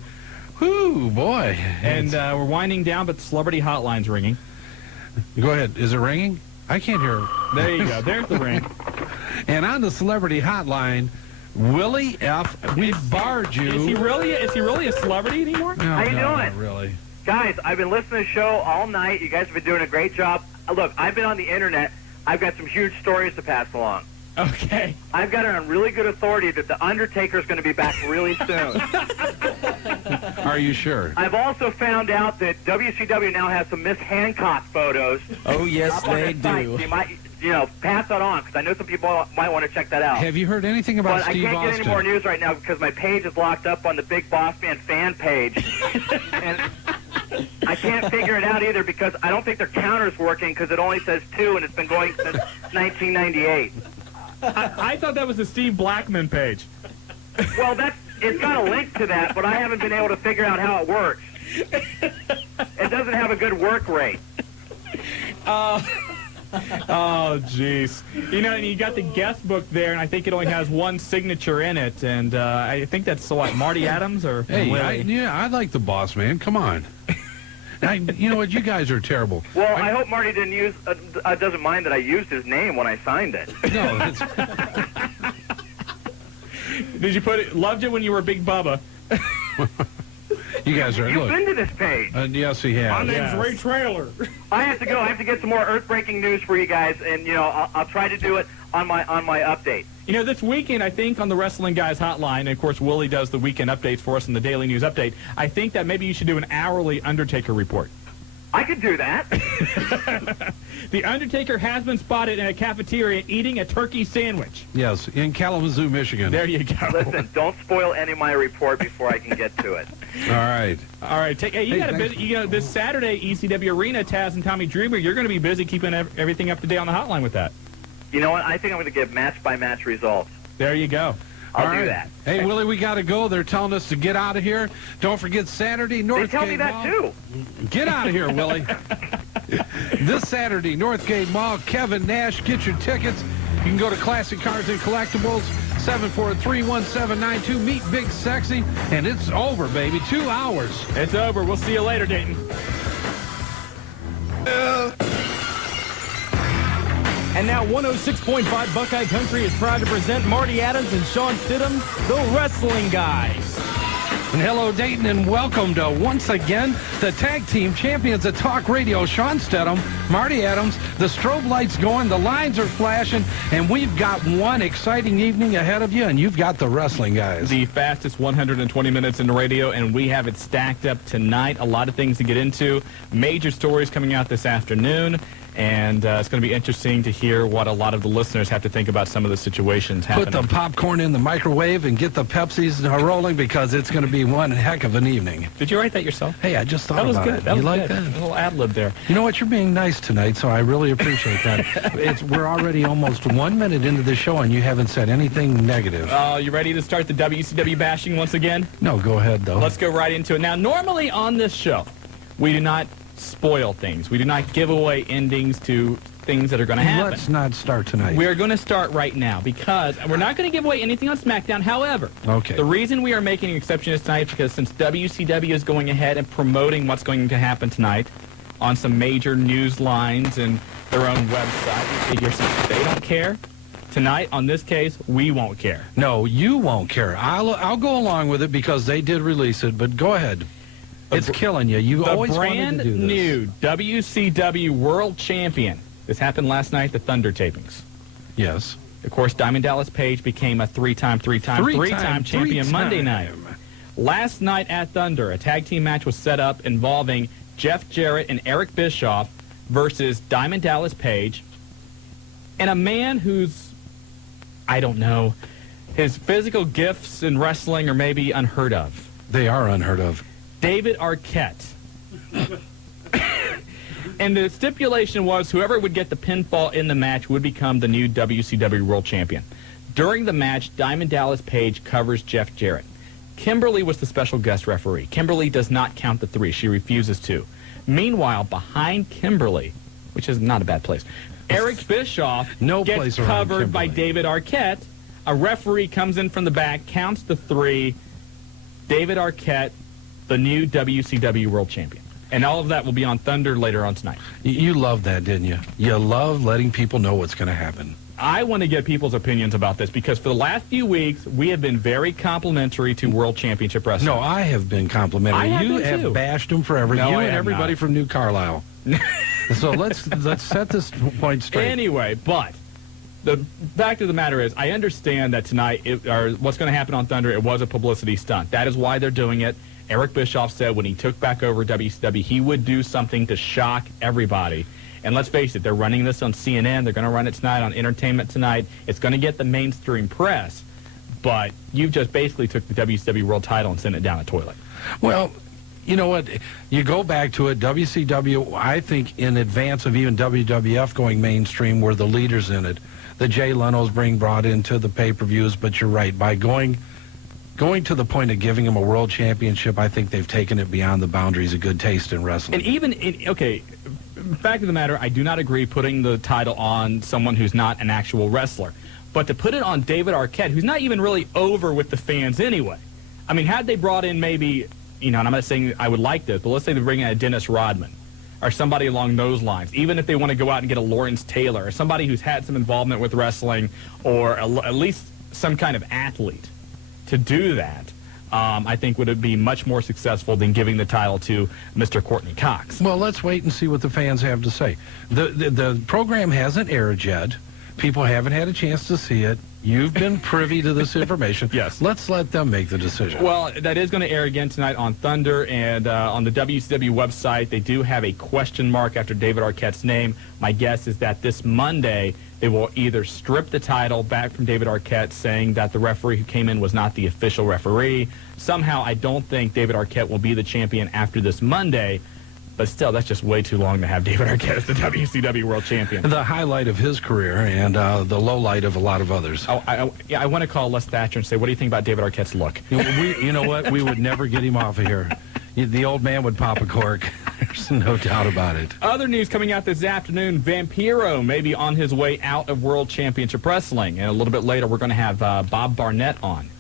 Whoo, boy. And we're winding down, but the celebrity hotline's ringing. Go ahead. Is it ringing? I can't hear it. There you go. There's the ring. And on the celebrity hotline, Willie F. We barred you. Is he really a celebrity anymore? No, How you doing? Not really. Guys, I've been listening to the show all night. You guys have been doing a great job. Look, I've been on the internet. I've got some huge stories to pass along. Okay. I've got it on really good authority that The Undertaker's going to be back really soon. Are you sure? I've also found out that WCW now has some Miss Hancock photos. Oh, yes, up on they their site. do. You might, pass that on, because I know some people might want to check that out. Have you heard anything about But Steve I can't Austin? get any more news right now because my page is locked up on the Big Boss Man fan page. And I can't figure it out either because I don't think their counter's working because it only says 2 and it's been going since 1998. I thought that was the Steve Blackman page. Well, it's got a link to that, but I haven't been able to figure out how it works. It doesn't have a good work rate. Oh, jeez. And you got the guest book there, and I think it only has one signature in it, and I think that's what, Marty Adams or Hey, Willie? I like the boss, man. Come on. You know what? You guys are terrible. Well, I hope Marty doesn't mind that I used his name when I signed it. No, Did you put it? Loved it when you were Big Bubba. you guys are. You've Look, been to this page. yes, he has. My name's Yes. Ray Trailer. I have to go. I have to get some more earth-breaking news for you guys, and I'll try to do it on my update. This weekend, I think on the Wrestling Guys Hotline, and of course Willie does the weekend updates for us in the Daily News Update, I think that maybe you should do an hourly Undertaker report. I could do that. The Undertaker has been spotted in a cafeteria eating a turkey sandwich. Yes, in Kalamazoo, Michigan. There you go. Listen, don't spoil any of my report before I can get to it. All right. All right, you got a thanks. busy. This Saturday, ECW Arena, Taz and Tommy Dreamer. You're going to be busy keeping everything up to date on the hotline with that. You know what? I think I'm going to give match-by-match results. There you go. I'll All do right. that. Hey, Willie, we got to go. They're telling us to get out of here. Don't forget Saturday, They Northgate tell me that, Mall. too. Get out of here, Willie. This Saturday, Northgate Mall, Kevin Nash. Get your tickets. You can go to Classic Cars and Collectibles, 743-1792. Meet Big Sexy, and it's over, baby. 2 hours. It's over. We'll see you later, Dayton. And now 106.5 Buckeye Country is proud to present Marty Adams and Shawn Stidham, the Wrestling Guys. And hello, Dayton, and welcome to, once again, the tag team champions of Talk Radio, Shawn Stidham, Marty Adams. The strobe lights going, the lines are flashing, and we've got one exciting evening ahead of you, and you've got the Wrestling Guys. The fastest 120 minutes in the radio, and we have it stacked up tonight. A lot of things to get into. Major stories coming out this afternoon. And it's going to be interesting to hear what a lot of the listeners have to think about some of the situations happening. Put the popcorn in the microwave and get the Pepsis rolling because it's going to be one heck of an evening. Did you write that yourself? Hey, I just thought That was about good. it. That You was like good. that? A little ad-lib there. You know what? You're being nice tonight, so I really appreciate that. We're already almost 1 minute into the show, and you haven't said anything negative. You ready to start the WCW bashing once again? No, go ahead, though. Let's go right into it. Now, normally on this show, we do not spoil things. We do not give away endings to things that are going to happen. Let's not start tonight. We're going to start right now because we're not going to give away anything on SmackDown. However, Okay. the reason we are making an exception is tonight because since WCW is going ahead and promoting what's going to happen tonight on some major news lines and their own website, we figure since they don't care, tonight, on this case, we won't care. No, you won't care. I'll go along with it because they did release it, but go ahead. It's killing you. You The always brand wanted to do this. new WCW World Champion. This happened last night, the Thunder tapings. Yes. Of course, Diamond Dallas Page became a three-time champion Monday night. Last night at Thunder, a tag team match was set up involving Jeff Jarrett and Eric Bischoff versus Diamond Dallas Page and a man who's, I don't know, his physical gifts in wrestling are maybe unheard of. They are unheard of. David Arquette. And the stipulation was whoever would get the pinfall in the match would become the new WCW World Champion. During the match, Diamond Dallas Page covers Jeff Jarrett. Kimberly was the special guest referee. Kimberly does not count the three. She refuses to. Meanwhile, behind Kimberly, which is not a bad place, Eric Bischoff gets covered by David Arquette. A referee comes in from the back, counts the three. David Arquette, the new WCW World Champion. And all of that will be on Thunder later on tonight. You love that, didn't you? You love letting people know what's going to happen. I want to get people's opinions about this because for the last few weeks, we have been very complimentary to World Championship Wrestling. No, I have been complimentary. You have bashed them forever. No, you I and have everybody not. from New Carlisle. So let's set this point straight. Anyway, but the fact of the matter is, I understand that tonight, what's going to happen on Thunder, it was a publicity stunt. That is why they're doing it. Eric Bischoff said when he took back over WCW, he would do something to shock everybody. And let's face it, they're running this on CNN. They're going to run it tonight on Entertainment Tonight. It's going to get the mainstream press. But you've just basically took the WCW World title and sent it down a toilet. Well, you know what? You go back to it, WCW, I think in advance of even WWF going mainstream, were the leaders in it. The Jay Leno's being brought into the pay-per-views, but you're right. By going to the point of giving him a world championship, I think they've taken it beyond the boundaries of good taste in wrestling. And even, fact of the matter, I do not agree putting the title on someone who's not an actual wrestler. But to put it on David Arquette, who's not even really over with the fans anyway. I mean, had they brought in maybe, and I'm not saying I would like this, but let's say they bring in a Dennis Rodman or somebody along those lines, even if they want to go out and get a Lawrence Taylor or somebody who's had some involvement with wrestling or at least some kind of athlete to do that, I think would be much more successful than giving the title to Mr. Courtney Cox. Well, let's wait and see what the fans have to say. The program hasn't aired yet. People haven't had a chance to see it. You've been privy to this information. Yes. Let's let them make the decision. Well, that is going to air again tonight on Thunder, and on the WCW website, they do have a question mark after David Arquette's name. My guess is that this Monday, they will either strip the title back from David Arquette, saying that the referee who came in was not the official referee. Somehow, I don't think David Arquette will be the champion after this Monday. But still, that's just way too long to have David Arquette as the WCW World Champion. The highlight of his career and the low light of a lot of others. I want to call Les Thatcher and say, what do you think about David Arquette's look? You know what? We would never get him off of here. The old man would pop a cork. There's no doubt about it. Other news coming out this afternoon, Vampiro may be on his way out of World Championship Wrestling. And a little bit later, we're going to have Bob Barnett on.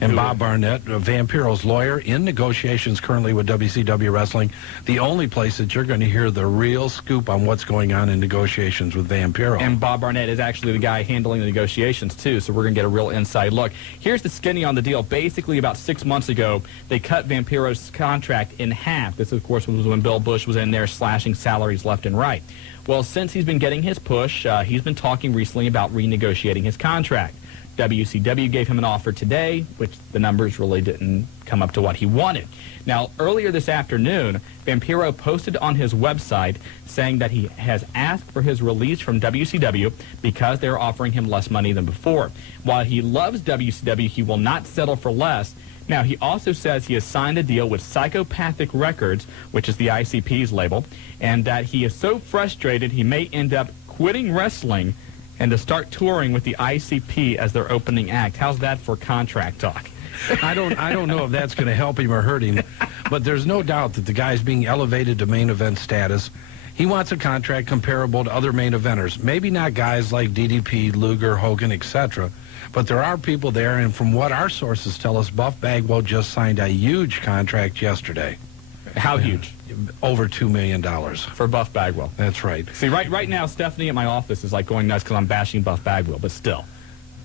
And Bob Barnett, Vampiro's lawyer, in negotiations currently with WCW Wrestling, the only place that you're going to hear the real scoop on what's going on in negotiations with Vampiro. And Bob Barnett is actually the guy handling the negotiations, too, so we're going to get a real inside look. Here's the skinny on the deal. Basically, about 6 months ago, they cut Vampiro's contract in half. This, of course, was when Bill Bush was in there slashing salaries left and right. Well, since he's been getting his push, he's been talking recently about renegotiating his contract. WCW gave him an offer today, which the numbers really didn't come up to what he wanted. Now, earlier this afternoon, Vampiro posted on his website saying that he has asked for his release from WCW because they're offering him less money than before. While he loves WCW, he will not settle for less. Now, he also says he has signed a deal with Psychopathic Records, which is the ICP's label, and that he is so frustrated he may end up quitting wrestling and to start touring with the ICP as their opening act. How's that for contract talk? I don't know if that's going to help him or hurt him, but there's no doubt that the guy's being elevated to main event status. He wants a contract comparable to other main eventers. Maybe not guys like DDP, Luger, Hogan, etc., but there are people there, and from what our sources tell us, Buff Bagwell just signed a huge contract yesterday. How huge? Over $2 million. For Buff Bagwell. That's right. See, right now, Stephanie at my office is like going nuts because I'm bashing Buff Bagwell, but still.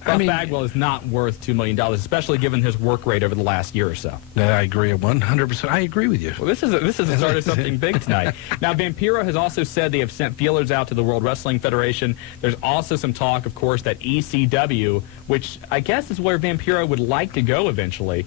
Buff Bagwell is not worth $2 million, especially given his work rate over the last year or so. I agree 100%. I agree with you. Well, this is the start of something big tonight. Now, Vampiro has also said they have sent feelers out to the World Wrestling Federation. There's also some talk, of course, that ECW, which I guess is where Vampiro would like to go eventually,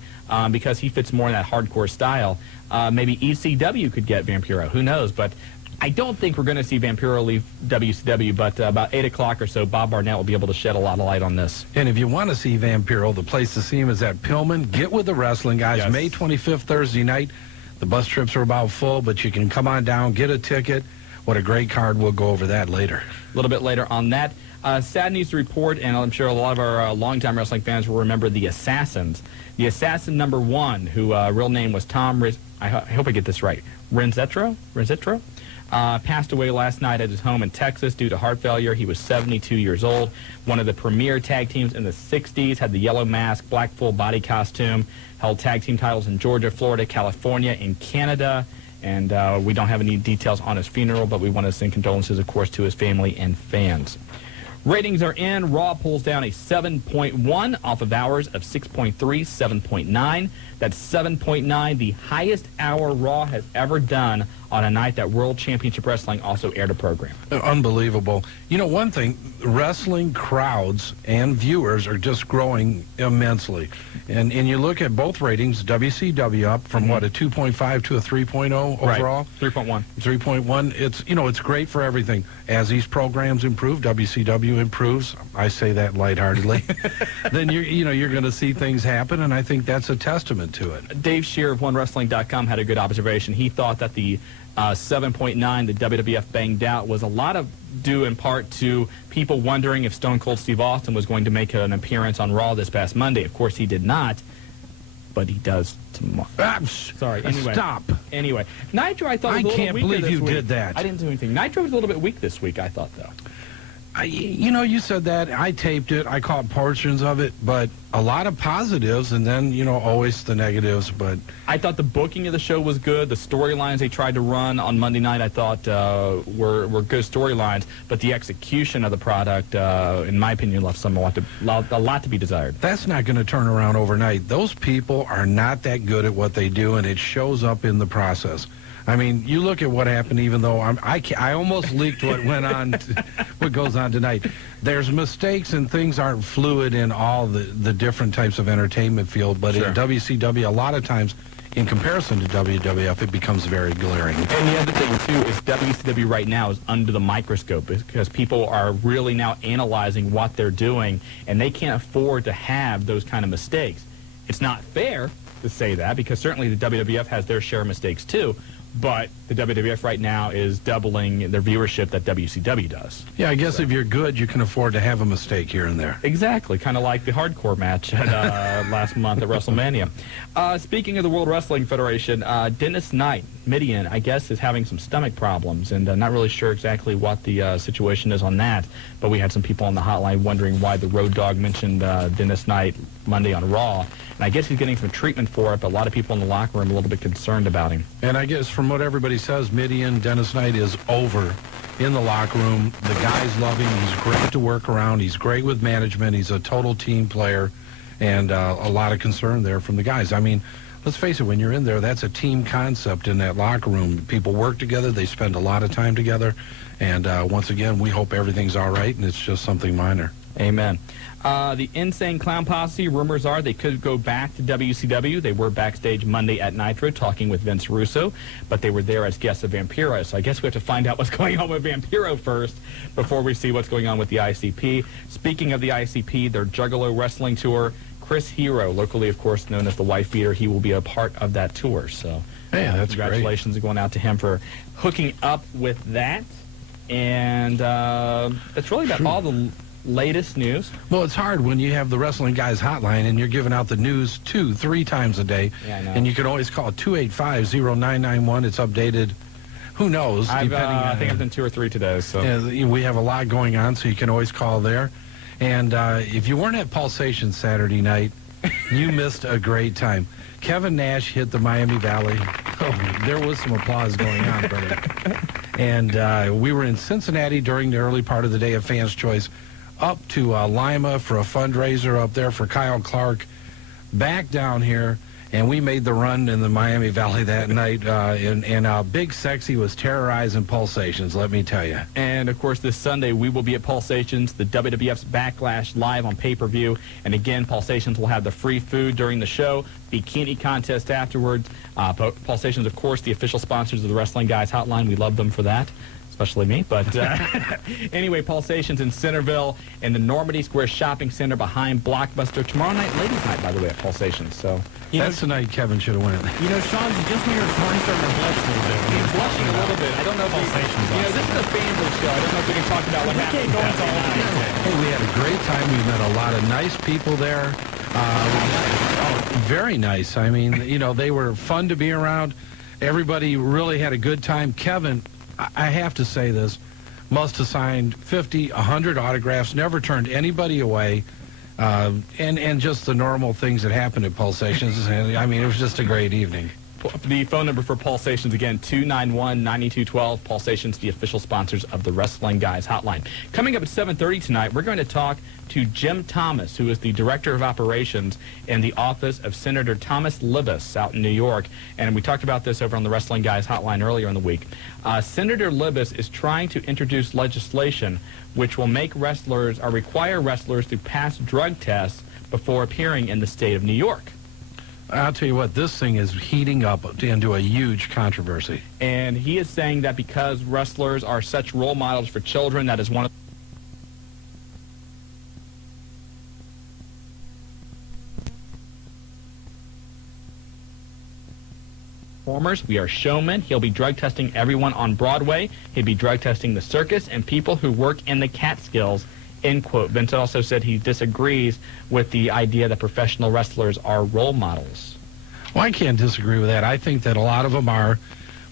because he fits more in that hardcore style. Maybe ECW could get Vampiro. Who knows? But I don't think we're going to see Vampiro leave WCW, but about 8 o'clock or so, Bob Barnett will be able to shed a lot of light on this. And if you want to see Vampiro, the place to see him is at Pillman. Get with the wrestling guys. Yes. May 25th, Thursday night. The bus trips are about full, but you can come on down, get a ticket. What a great card. We'll go over that later. A little bit later on that. Sad news to report, and I'm sure a lot of our longtime wrestling fans will remember the Assassins. The Assassin number 1, who real name was Tom I hope I get this right. Renzetro? Passed away last night at his home in Texas due to heart failure. He was 72 years old. One of the premier tag teams in the 60s, had the yellow mask, black full body costume, held tag team titles in Georgia, Florida, California, and Canada. And we don't have any details on his funeral, but we want to send condolences, of course, to his family and fans. Ratings are in. Raw pulls down a 7.1 off of hours of 6.3, 7.9. That's 7.9, the highest hour Raw has ever done on a night that World Championship Wrestling also aired a program. Unbelievable. You know, one thing, wrestling crowds and viewers are just growing immensely. And you look at both ratings, WCW up from, what, a 2.5 to a 3.0 overall? Right. 3.1. 3.1. It's, you know, it's great for everything. As these programs improve, WCW improves. I say that lightheartedly. Then you're going to see things happen, and I think that's a testament to it. Dave Shear of OneWrestling.com had a good observation. He thought that the 7.9 that WWF banged out was a lot of due in part to people wondering if Stone Cold Steve Austin was going to make an appearance on Raw this past Monday. Of course, he did not, but he does tomorrow. Sorry. Anyway. Stop. Anyway, Nitro, I thought was a little I can't weaker believe this you week. did that. I didn't do anything. Nitro was a little bit weak this week, I thought, though. You said that. I taped it. I caught portions of it, but a lot of positives, and then, always the negatives. But I thought the booking of the show was good. The storylines they tried to run on Monday night, I thought, were good storylines. But the execution of the product, in my opinion, left a lot to be desired. That's not going to turn around overnight. Those people are not that good at what they do, and it shows up in the process. I mean, you look at what happened, even though I almost leaked what went on, what goes on tonight. There's mistakes and things aren't fluid in all the different types of entertainment field, but Sure. in WCW, a lot of times, in comparison to WWF, it becomes very glaring. And the other thing, too, is WCW right now is under the microscope because people are really now analyzing what they're doing, and they can't afford to have those kind of mistakes. It's not fair to say that because certainly the WWF has their share of mistakes, too. But the WWF right now is doubling their viewership that WCW does. Yeah, I guess if you're good, you can afford to have a mistake here and there. Exactly, kind of like the hardcore match at, last month at WrestleMania. Speaking of the World Wrestling Federation, Dennis Knight, Midian, I guess, is having some stomach problems, and not really sure exactly what the situation is on that. But we had some people on the hotline wondering why the Road Dogg mentioned Dennis Knight Monday on Raw. And I guess he's getting some treatment for it, but a lot of people in the locker room are a little bit concerned about him. And I guess from what everybody says, Midian, Dennis Knight is over in the locker room. The guys love him. He's great to work around. He's great with management. He's a total team player, and a lot of concern there from the guys. I mean, let's face it, when you're in there, that's a team concept in that locker room. People work together. They spend a lot of time together. And once again, we hope everything's all right, and it's just something minor. Amen. The Insane Clown Posse, rumors are they could go back to WCW. They were backstage Monday at Nitro talking with Vince Russo, but they were there as guests of Vampiro. So I guess we have to find out what's going on with Vampiro first before we see what's going on with the ICP. Speaking of the ICP, their Juggalo Wrestling Tour, Chris Hero, locally, of course, known as the Wife Beater, he will be a part of that tour. So yeah, that's congratulations are going out to him for hooking up with that. And that's really about all the latest news. Well, it's hard when you have the Wrestling Guys hotline and you're giving out the news 2-3 times a day. Yeah, I know. And you can always call 285-0991. It's updated. Who knows? I think I've done 2 or 3 today. So yeah, we have a lot going on, so you can always call there. And if you weren't at Pulsation Saturday night, you missed a great time. Kevin Nash hit the Miami Valley. Oh, there was some applause going on, brother. And we were in Cincinnati during the early part of the day of Fans' Choice. up to Lima for a fundraiser up there for Kyle Clark, back down here, and we made the run in the Miami Valley that night, and Big Sexy was terrorizing Pulsations, let me tell you. And, of course, this Sunday we will be at Pulsations, the WWF's Backlash live on pay-per-view. And, again, Pulsations will have the free food during the show, bikini contest afterwards. Pulsations, of course, the official sponsors of the Wrestling Guys Hotline. We love them for that. Especially me, but anyway, Pulsations in Centerville and the Normandy Square Shopping Center behind Blockbuster. Tomorrow night, ladies' night, by the way, at Pulsations. So that's the night Kevin should have went. You know, Shawn, just when you're starting to blush a little bit. He's blushing a little bit. I don't know if this is a family show. I don't know if we can talk about what happened. Hey, we had a great time. We met a lot of nice people there. Very nice. I mean, you know, they were fun to be around. Everybody really had a good time. Kevin, I have to say this, must have signed 50, 100 autographs, never turned anybody away, and just the normal things that happen at Pulsations. I mean, it was just a great evening. The phone number for Pulsations, again, 291-9212. Pulsations, the official sponsors of the Wrestling Guys Hotline. Coming up at 7:30 tonight, we're going to talk to Jim Thomas, who is the Director of Operations in the office of Senator Thomas Libas out in New York. And we talked about this over on the Wrestling Guys Hotline earlier in the week. Senator Libas is trying to introduce legislation which will make wrestlers, or require wrestlers to pass drug tests before appearing in the state of New York. I'll tell you what, this thing is heating up into a huge controversy. And he is saying that because wrestlers are such role models for children, that is one of performers. We are showmen. He'll be drug testing everyone on Broadway. He'll be drug testing the circus and people who work in the Catskills. End quote. Vince also said he disagrees with the idea that professional wrestlers are role models. Well, I can't disagree with that. I think that a lot of them are,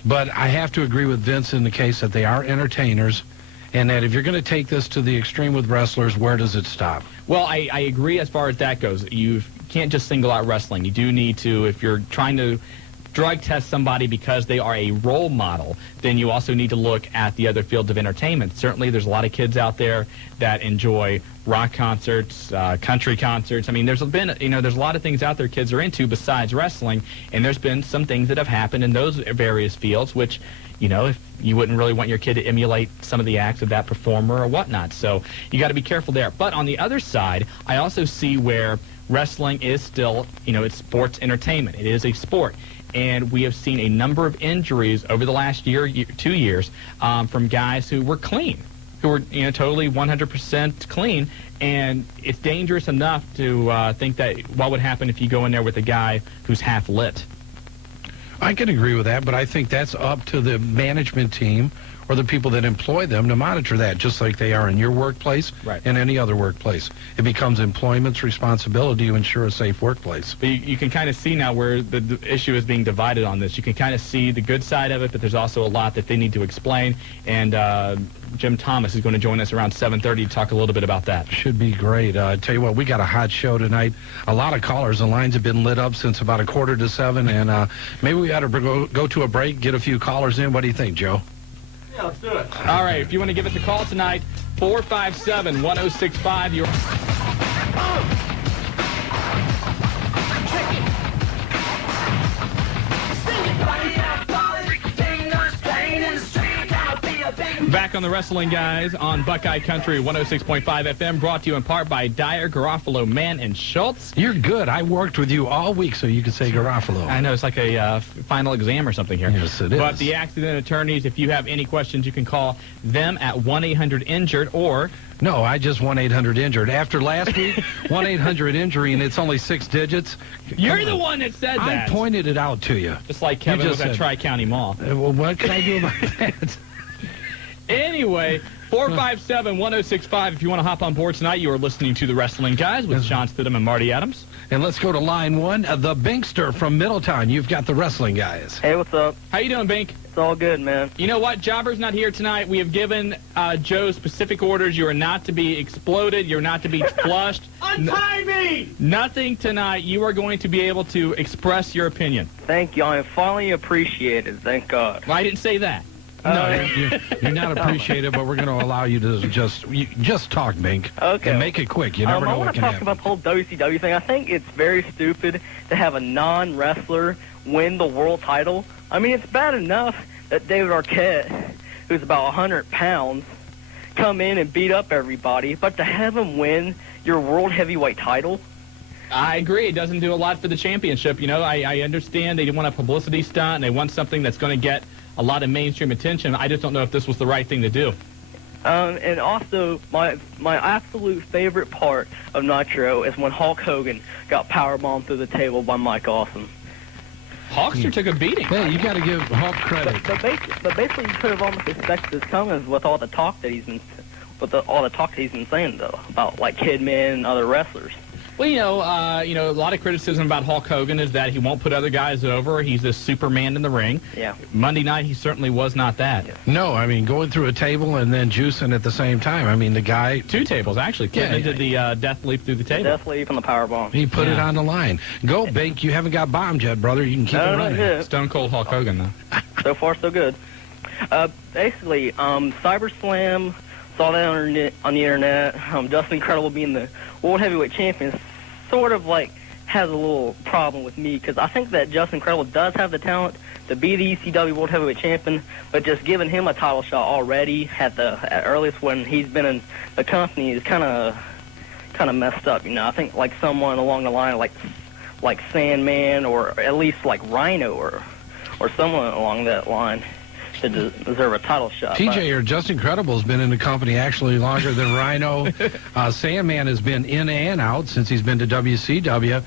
but I have to agree with Vince in the case that they are entertainers, and that if you're going to take this to the extreme with wrestlers, where does it stop? Well, I agree as far as that goes. You can't just single out wrestling. You do need to, if you're trying to drug test somebody because they are a role model, then you also need to look at the other fields of entertainment. Certainly, there's a lot of kids out there that enjoy rock concerts, country concerts. I mean, there's been, there's a lot of things out there kids are into besides wrestling, and there's been some things that have happened in those various fields, which, if you wouldn't really want your kid to emulate some of the acts of that performer or whatnot. So you got to be careful there. But on the other side, I also see where wrestling is still, it's sports entertainment. It is a sport. And we have seen a number of injuries over the last year 2 years from guys who were clean, who were totally 100% clean. And it's dangerous enough to think that what would happen if you go in there with a guy who's half lit. I can agree with that, but I think that's up to the management team or the people that employ them to monitor that, just like they are in your workplace and any other workplace. It becomes employment's responsibility to ensure a safe workplace. But you can kind of see now where the issue is being divided on this. You can kind of see the good side of it, but there's also a lot that they need to explain. And Jim Thomas is going to join us around 7:30 to talk a little bit about that. Should be great. Tell you what, we got a hot show tonight. A lot of callers. The lines have been lit up since about 6:45, and maybe we ought to go to a break, get a few callers in. What do you think, Joe? Yeah, let's do it. All right, if you want to give us a call tonight, 457-1065. You're back on the Wrestling Guys on Buckeye Country 106.5 FM, brought to you in part by Dyer, Garofalo, Mann, and Schultz. You're good. I worked with you all week so you could say Garofalo. I know, it's like a final exam or something here. Yes, it is. But the accident attorneys, if you have any questions, you can call them at 1-800-INJURED or... No, I just 1-800-INJURED. After last week, 1-800-INJURY, and it's only 6 digits. You're the one that said that. I pointed it out to you. Just like Kevin was at Tri-County Mall. Well, what can I do about that? Anyway, 457-1065. If you want to hop on board tonight, you are listening to The Wrestling Guys with Shawn Stidham and Marty Adams. And let's go to line one, the Binkster from Middletown. You've got The Wrestling Guys. Hey, what's up? How you doing, Bink? It's all good, man. You know what? Jobber's not here tonight. We have given Joe specific orders. You are not to be exploded. You're not to be flushed. Untie me! Nothing tonight. You are going to be able to express your opinion. Thank you. I finally appreciate it. Thank God. Well, I didn't say that. No, you're not appreciated, but we're going to allow you to just talk, Bink. Okay. And make it quick. You never know what can I happen. want to talk about the whole WCW thing. I think it's very stupid to have a non-wrestler win the world title. I mean, it's bad enough that David Arquette, who's about 100 pounds, come in and beat up everybody, but to have him win your world heavyweight title? I agree. It doesn't do a lot for the championship. You know, I understand they want a publicity stunt and they want something that's going to get a lot of mainstream attention. I just don't know if this was the right thing to do. And also, my absolute favorite part of Nitro is when Hulk Hogan got powerbombed through the table by Mike Awesome. Hulkster took a beating. Hey, you got to give Hulk credit. But basically, you could have almost expected this coming with all the talk that he's been, saying though about like Kidman and other wrestlers. Well, you know, a lot of criticism about Hulk Hogan is that he won't put other guys over. He's this Superman in the ring. Yeah. Monday night, he certainly was not that. Yeah. No, I mean, going through a table and then juicing at the same time. I mean, the guy... 2 tables, actually. Kidman did the death leap through the table. Death leap and the powerbomb. He put it on the line. Go, Bink. You haven't got bombed yet, brother. You can keep it running. Yeah. Stone Cold Hulk Hogan, though. So far, so good. Basically, CyberSlam, saw that on the internet. Justin Credible being the World Heavyweight Champion sort of like has a little problem with me because I think that Justin Credible does have the talent to be the ECW World Heavyweight Champion, but just giving him a title shot already at earliest when he's been in the company is kind of messed up. You know, I think like someone along the line like Sandman or at least like Rhino or someone along that line should deserve a title shot. PJ or Justin Credible's been in the company actually longer than Rhino. Sandman has been in and out since he's been to WCW.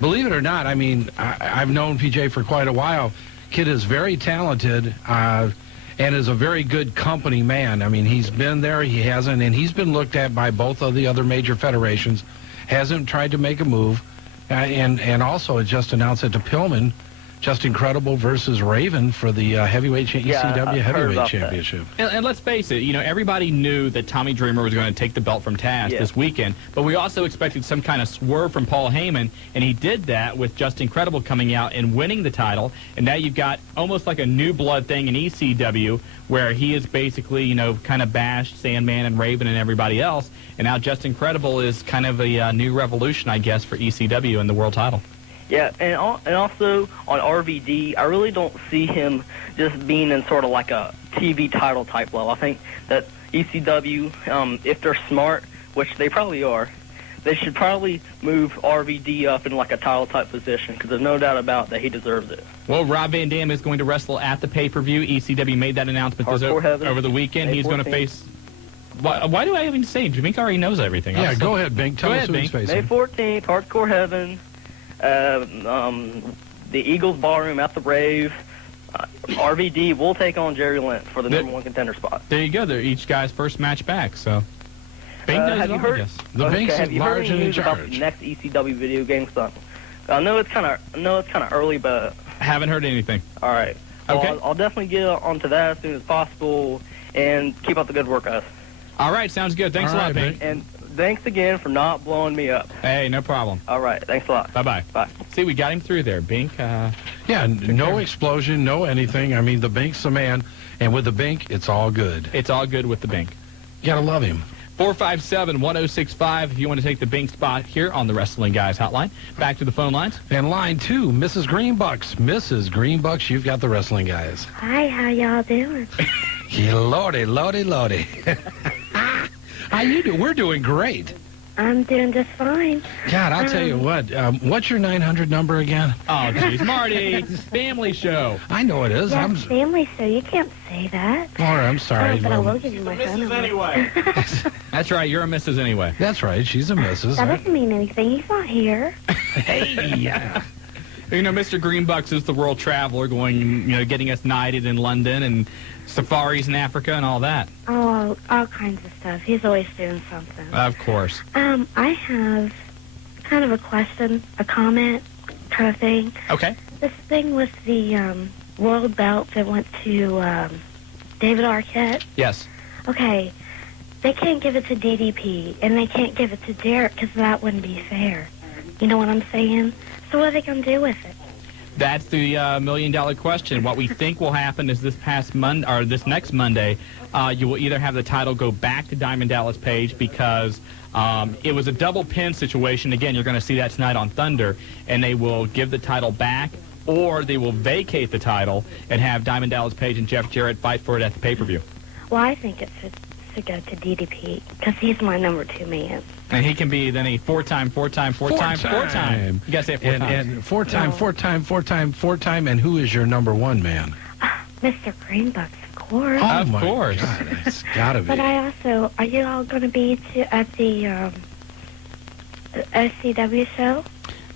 Believe it or not, I mean, I've known PJ for quite a while. Kid is very talented and is a very good company man. I mean, he's been there, he hasn't, and he's been looked at by both of the other major federations. Hasn't tried to make a move. And also it just announced it to Pillman. Justin Credible versus Raven for the ECW Heavyweight Championship. And let's face it, you know, everybody knew that Tommy Dreamer was going to take the belt from Taz this weekend, but we also expected some kind of swerve from Paul Heyman, and he did that with Justin Credible coming out and winning the title, and now you've got almost like a new blood thing in ECW where he is basically, you know, kind of bashed Sandman and Raven and everybody else, and now Justin Credible is kind of a new revolution, I guess, for ECW and the world title. Yeah, and also on RVD, I really don't see him just being in sort of like a TV title type level. I think that ECW, if they're smart, which they probably are, they should probably move RVD up in like a title type position because there's no doubt about that he deserves it. Well, Rob Van Dam is going to wrestle at the pay-per-view. ECW made that announcement over the weekend. He's going to face... Why do I even say? Bink already knows everything. Yeah, go ahead, Bink. Tell us who he's facing. May 14th, Hardcore Heaven. The Eagles Ballroom at the Brave. RVD will take on Jerry Lynch for the #1 contender spot. There you go. They're each guy's first match back. So, Bing knows have you heard? The Bink's have you heard large any and in news about charge. the next ECW video game stuff? I know it's kind of early, but haven't heard anything. All right. Well, Okay. I'll definitely get onto that as soon as possible, and keep up the good work, guys. All right, sounds good. Thanks a lot, Bing. And thanks again for not blowing me up. Hey, no problem. All right, thanks a lot. Bye-bye. Bye. See, we got him through there, Bink. Yeah, no explosion, no anything. I mean, the Bink's the man, and with the Bink, it's all good. It's all good with the Bink. You gotta love him. 457-1065 if you want to take the Bink spot here on the Wrestling Guys Hotline. Back to the phone lines. And line 2, Mrs. Greenbucks. Mrs. Greenbucks, you've got the Wrestling Guys. Hi, how y'all doing? Lordy, lordy, lordy. How you do? We're doing great. I'm doing just fine. God, I'll tell you what. What's your 900 number again? Oh, geez, Marty. Family show. I know it is. Yeah, family show. You can't say that. All right, I'm sorry. But I will give you my phone number. Anyway. That's right. You're a Mrs. anyway. That's right. She's a Mrs. That doesn't mean anything. He's not here. Hey, yeah. You know, Mr. Greenbucks is the world traveler going, you know, getting us knighted in London and safaris in Africa and all that. Oh, all kinds of stuff. He's always doing something. Of course. I have kind of a question, a comment kind of thing. Okay. This thing with the world belt that went to David Arquette. Yes. Okay. They can't give it to DDP, and they can't give it to Derek because that wouldn't be fair. You know what I'm saying? So what are they going to do with it? That's the $1 million question. What we think will happen is this next Monday, you will either have the title go back to Diamond Dallas Page because it was a double pin situation. Again, you're going to see that tonight on Thunder, and they will give the title back, or they will vacate the title and have Diamond Dallas Page and Jeff Jarrett fight for it at the pay-per-view. Well, I think it should go to DDP because he's my number 2 man. And he can be then a four-time. You got to say it 4 times. And four time. And who is your number 1 man? Mr. Greenbucks, of course. Oh, of course. God, it's got to be. But I also, are you all going to be at the OCW show?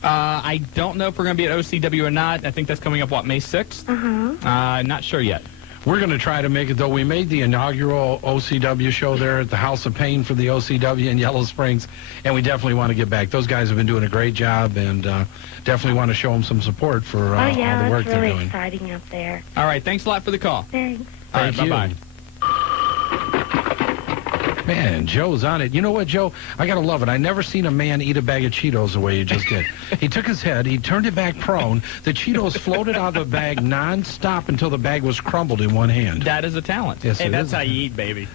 I don't know if we're going to be at OCW or not. I think that's coming up, May 6th? Not sure yet. We're going to try to make it, though. We made the inaugural OCW show there at the House of Pain for the OCW in Yellow Springs, and we definitely want to get back. Those guys have been doing a great job, and definitely want to show them some support for all the work they're doing. It's really exciting up there. All right, thanks a lot for the call. Thanks. All right, bye-bye. Man, Joe's on it. You know what, Joe? I got to love it. I never seen a man eat a bag of Cheetos the way you just did. He took his head, he turned it back prone. The Cheetos floated out of the bag nonstop until the bag was crumbled in one hand. That is a talent. Yes, Hey, that's how you eat, baby.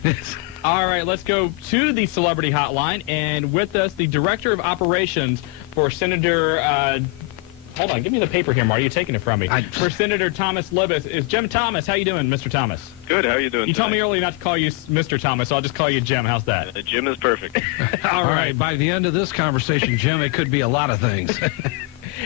All right, let's go to the Celebrity Hotline. And with us, the Director of Operations for Senator... hold on, give me the paper here, Marty. You're taking it from me. For Senator Thomas Libous is Jim Thomas. How you doing, Mr. Thomas? Good. How you doing? You told me earlier not to call you Mr. Thomas, so I'll just call you Jim. How's that? Jim is perfect. All right. By the end of this conversation, Jim, it could be a lot of things.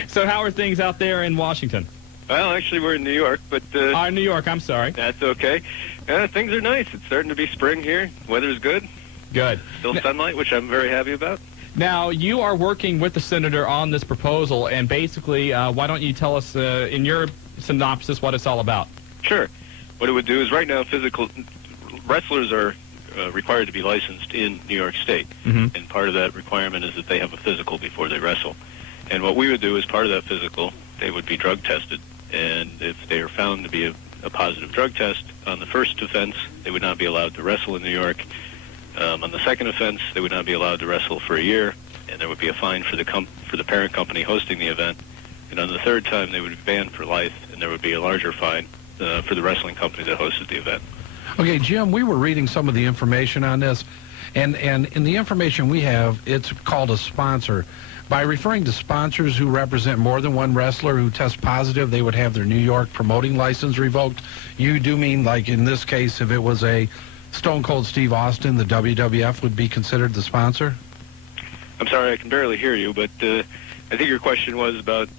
So how are things out there in Washington? Well, actually, we're in New York, but... New York, I'm sorry. That's okay. Things are nice. It's starting to be spring here. Weather's good. Good. Still sunlight, which I'm very happy about. Now, you are working with the senator on this proposal, and basically, why don't you tell us in your synopsis what it's all about? Sure. What it would do is right now, wrestlers are required to be licensed in New York State, and part of that requirement is that they have a physical before they wrestle. And what we would do as part of that physical, they would be drug tested, and if they are found to be a positive drug test on the first offense, they would not be allowed to wrestle in New York. On the second offense, they would not be allowed to wrestle for a year, and there would be a fine for the parent company hosting the event. And on the third time, they would be banned for life, and there would be a larger fine for the wrestling company that hosted the event. Okay, Jim, we were reading some of the information on this, and in the information we have, it's called a sponsor. By referring to sponsors who represent more than one wrestler who test positive, they would have their New York promoting license revoked. You do mean, like in this case, if it was a Stone Cold Steve Austin, the WWF would be considered the sponsor? I'm sorry, I can barely hear you, but I think your question was about...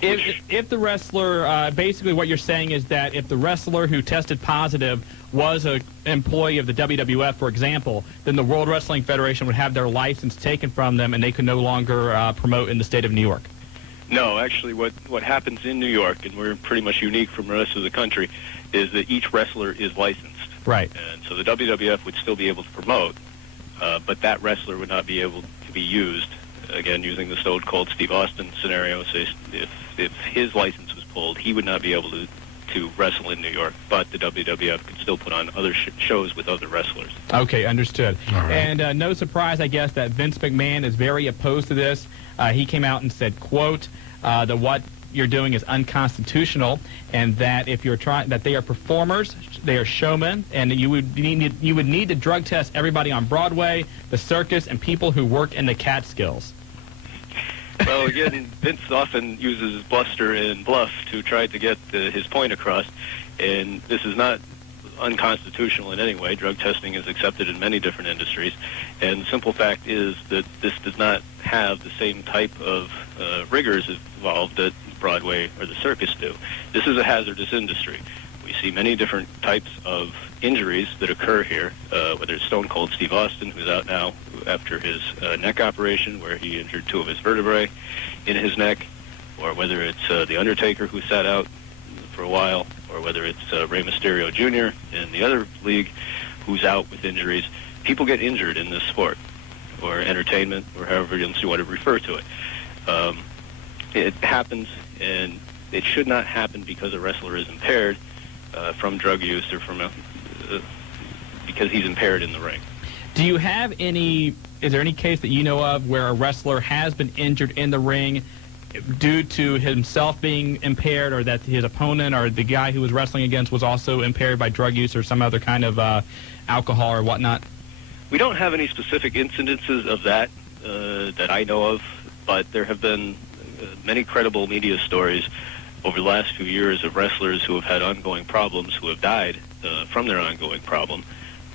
If the wrestler, basically what you're saying is that if the wrestler who tested positive was an employee of the WWF, for example, then the World Wrestling Federation would have their license taken from them and they could no longer promote in the state of New York. No, actually what happens in New York, and we're pretty much unique from the rest of the country, is that each wrestler is licensed. Right. And so the WWF would still be able to promote, but that wrestler would not be able to be used. Again, using the Stone Cold Steve Austin scenario, so if his license was pulled, he would not be able to wrestle in New York, but the WWF could still put on other shows with other wrestlers. Okay, understood. All right. And no surprise, I guess, that Vince McMahon is very opposed to this. He came out and said, quote, that what you're doing is unconstitutional, and that if you're that they are performers, they are showmen, and you would need to drug test everybody on Broadway, the circus, and people who work in the Catskills. Well, again, Vince often uses bluster and bluff to try to get his point across, and this is not unconstitutional in any way. Drug testing is accepted in many different industries, and the simple fact is that this does not have the same type of rigors involved that Broadway or the circus do. This is a hazardous industry. We see many different types of injuries that occur here, whether it's Stone Cold Steve Austin, who's out now after his neck operation where he injured 2 of his vertebrae in his neck, or whether it's The Undertaker, who sat out for a while, or whether it's Rey Mysterio Jr. in the other league, who's out with injuries. People get injured in this sport, or entertainment, or however you want to refer to it. It happens, and it should not happen because a wrestler is impaired from drug use or from because he's impaired in the ring. Do you have is there any case that you know of where a wrestler has been injured in the ring due to himself being impaired, or that his opponent or the guy who was wrestling against was also impaired by drug use or some other kind of alcohol or whatnot? We don't have any specific incidences of that that I know of, but there have been many credible media stories over the last few years of wrestlers who have had ongoing problems, who have died from their ongoing problem,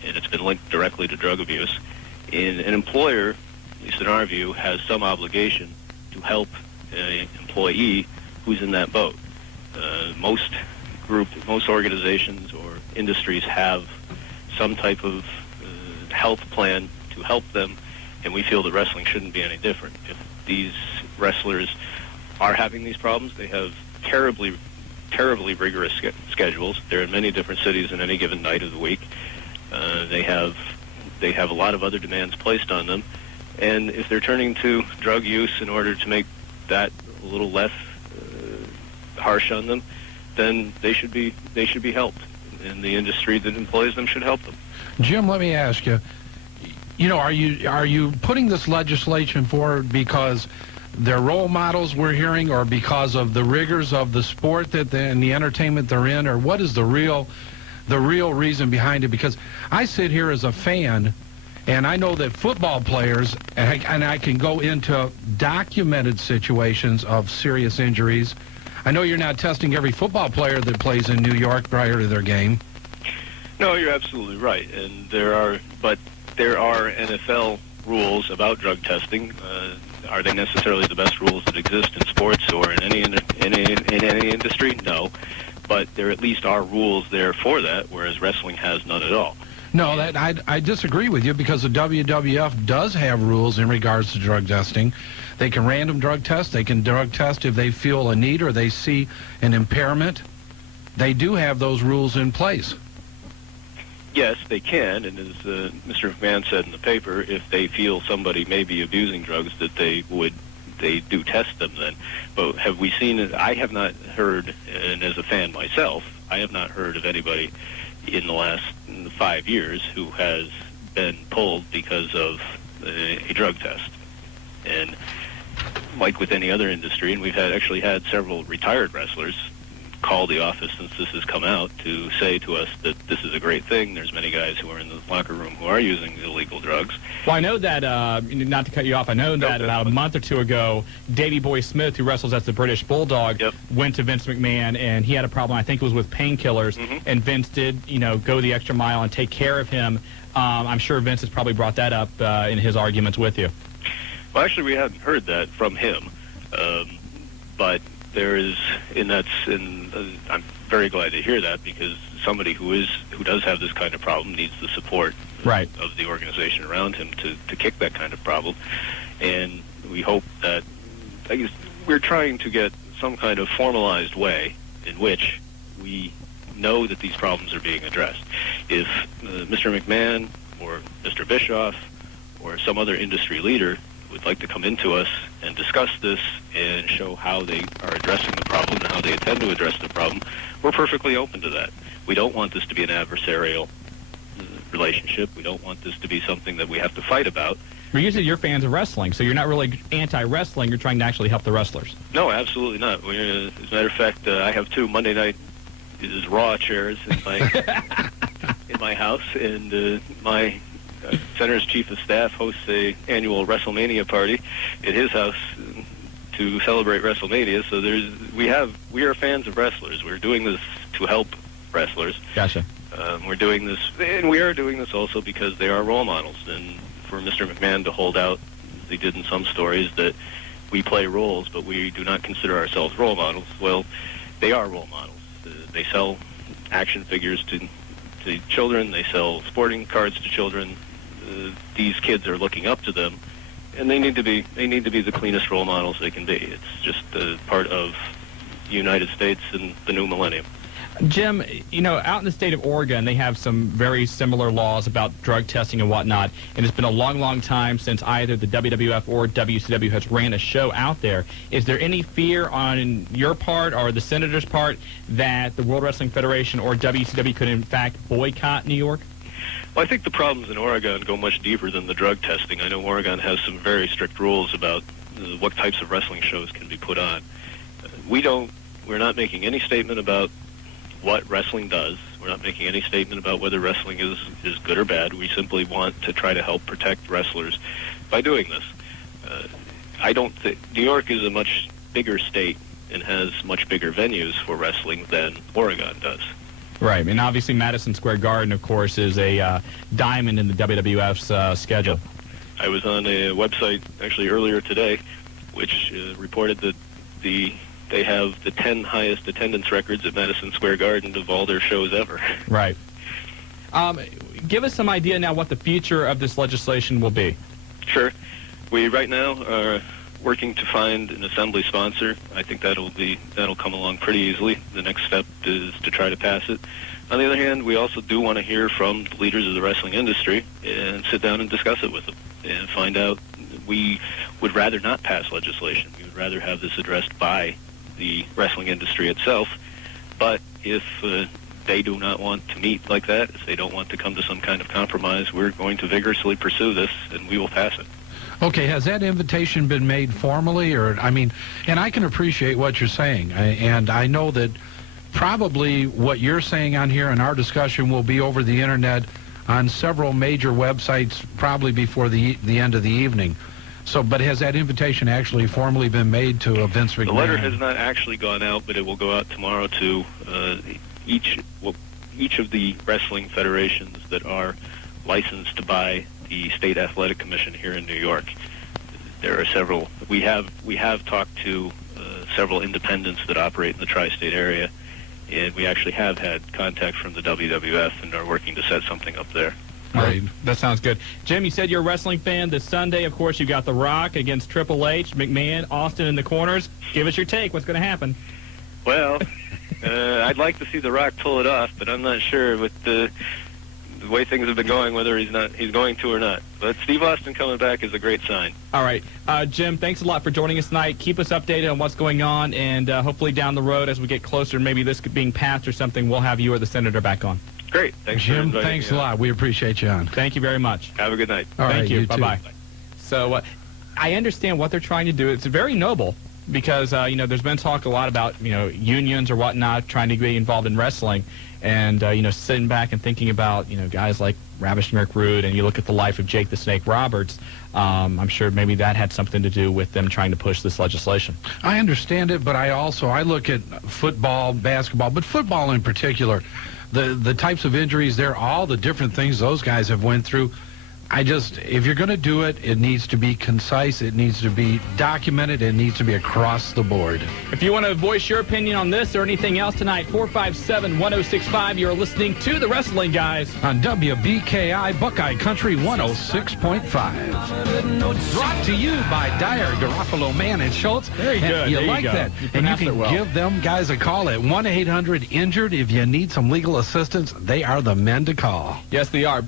and it's been linked directly to drug abuse. And an employer, at least in our view, has some obligation to help an employee who's in that boat. Most organizations or industries have some type of health plan to help them, and we feel that wrestling shouldn't be any different. If these wrestlers are having these problems, they have terribly rigorous schedules. They're in many different cities on any given night of the week. They have a lot of other demands placed on them, and if they're turning to drug use in order to make that a little less harsh on them, then they should be helped, and the industry that employs them should help them. Jim, let me ask you. Are you putting this legislation forward because they're role models we're hearing, or because of the rigors of the sport and the entertainment they're in, or what is the real reason behind it? Because I sit here as a fan, and I know that football players, and I can go into documented situations of serious injuries. I know you're not testing every football player that plays in New York prior to their game. No, you're absolutely right, and there are NFL rules about drug testing. Are they necessarily the best rules that exist in sports or in any industry? No, but there at least are rules there for that, whereas wrestling has none at all. No, I disagree with you, because the WWF does have rules in regards to drug testing. They can random drug test. They can drug test if they feel a need or they see an impairment. They do have those rules in place. Yes, they can, and as Mr. McMahon said in the paper, if they feel somebody may be abusing drugs, that they do test them then. But have we seen it? I have not heard, and as a fan myself, I have not heard of anybody in the last 5 years who has been pulled because of a drug test. And like with any other industry, and we've actually had several retired wrestlers call the office since this has come out to say to us that this is a great thing. There's many guys who are in the locker room who are using illegal drugs. Well, I know that, not to cut you off, I know that about a month or two ago, Davey Boy Smith, who wrestles as the British Bulldog, went to Vince McMahon, and he had a problem, I think it was with painkillers, and Vince did, go the extra mile and take care of him. I'm sure Vince has probably brought that up in his arguments with you. Well, actually, we haven't heard that from him, but there is, I'm very glad to hear that, because somebody who does have this kind of problem needs the support of the organization around him to kick that kind of problem. And we hope that, I guess, we're trying to get some kind of formalized way in which we know that these problems are being addressed. If Mr. McMahon or Mr. Bischoff or some other industry leader would like to come into us and discuss this and show how they are addressing the problem and how they intend to address the problem, we're perfectly open to that. We don't want this to be an adversarial relationship. We don't want this to be something that we have to fight about. But you said you're fans of wrestling, so you're not really anti-wrestling. You're trying to actually help the wrestlers. No, absolutely not. As a matter of fact, I have 2 Monday night Raw chairs in my house, and my Center's chief of staff hosts a annual WrestleMania party at his house to celebrate WrestleMania. So we are fans of wrestlers. We're doing this to help wrestlers. Gotcha. We're doing this, and we are doing this also because they are role models. And for Mr. McMahon to hold out, as he did in some stories, that we play roles, but we do not consider ourselves role models. Well, they are role models. They sell action figures to children. They sell sporting cards to children. These kids are looking up to them, and they need to be the cleanest role models they can be. It's just part of the United States and the new millennium. Jim, out in the state of Oregon, they have some very similar laws about drug testing and whatnot, and it's been a long, long time since either the WWF or WCW has ran a show out there. Is there any fear on your part or the Senator's part that the World Wrestling Federation or WCW could, in fact, boycott New York? Well, I think the problems in Oregon go much deeper than the drug testing. I know Oregon has some very strict rules about what types of wrestling shows can be put on. We're not making any statement about what wrestling does. We're not making any statement about whether wrestling is good or bad. We simply want to try to help protect wrestlers by doing this. I don't think New York is a much bigger state and has much bigger venues for wrestling than Oregon does. Right, and obviously Madison Square Garden, of course, is a diamond in the WWF's schedule. Yep. I was on a website actually earlier today, which reported that they have the 10 highest attendance records at Madison Square Garden of all their shows ever. Right. Give us some idea now what the future of this legislation will be. Sure. We right now are working to find an assembly sponsor. I think that'll come along pretty easily. The next step is to try to pass it. On the other hand, we also do want to hear from the leaders of the wrestling industry and sit down and discuss it with them and find out. We would rather not pass legislation. We would rather have this addressed by the wrestling industry itself. But if they do not want to meet like that, if they don't want to come to some kind of compromise, we're going to vigorously pursue this, and we will pass it. Okay, has that invitation been made formally? And I can appreciate what you're saying, and I know that probably what you're saying on here in our discussion will be over the internet on several major websites probably before the end of the evening. So, but has that invitation actually formally been made to Vince McMahon? The letter has not actually gone out, but it will go out tomorrow to each of the wrestling federations that are licensed by the State Athletic Commission here in New York. There are several. We have talked to several independents that operate in the tri-state area, and we actually have had contact from the WWF and are working to set something up there. All right, that sounds good. Jim, you said you're a wrestling fan. This Sunday, of course, you got The Rock against Triple H, McMahon, Austin in the corners. Give us your take. What's going to happen? Well, I'd like to see The Rock pull it off, but I'm not sure with the way things have been going whether he's going to or not. But Steve Austin coming back is a great sign. All right. Jim, thanks a lot for joining us tonight. Keep us updated on what's going on, and hopefully down the road as we get closer, maybe this being passed or something, we'll have you or the senator back on. Great. Thanks, Jim. for Thanks a lot. We appreciate you on. Thank you very much. Have a good night. All right, Thank you. Bye-bye. too. So I understand what they're trying to do. It's very noble because, there's been talk a lot about, unions or whatnot trying to be involved in wrestling and, sitting back and thinking about, guys like Ravishing Rick Rude, and you look at the life of Jake the Snake Roberts, I'm sure maybe that had something to do with them trying to push this legislation. I understand it, but I look at football, basketball, but football in particular, the types of injuries there, all the different things those guys have went through. If you're going to do it, it needs to be concise, it needs to be documented, it needs to be across the board. If you want to voice your opinion on this or anything else tonight, 457-1065, you're listening to The Wrestling Guys on WBKI Buckeye Country 106.5. Brought to you by Dyer, Garofalo, Mann, and Schultz. Very good. You there like you go. that. You And you can well. give them guys a call at 1-800-INJURED. If you need some legal assistance, they are the men to call. Yes, they are.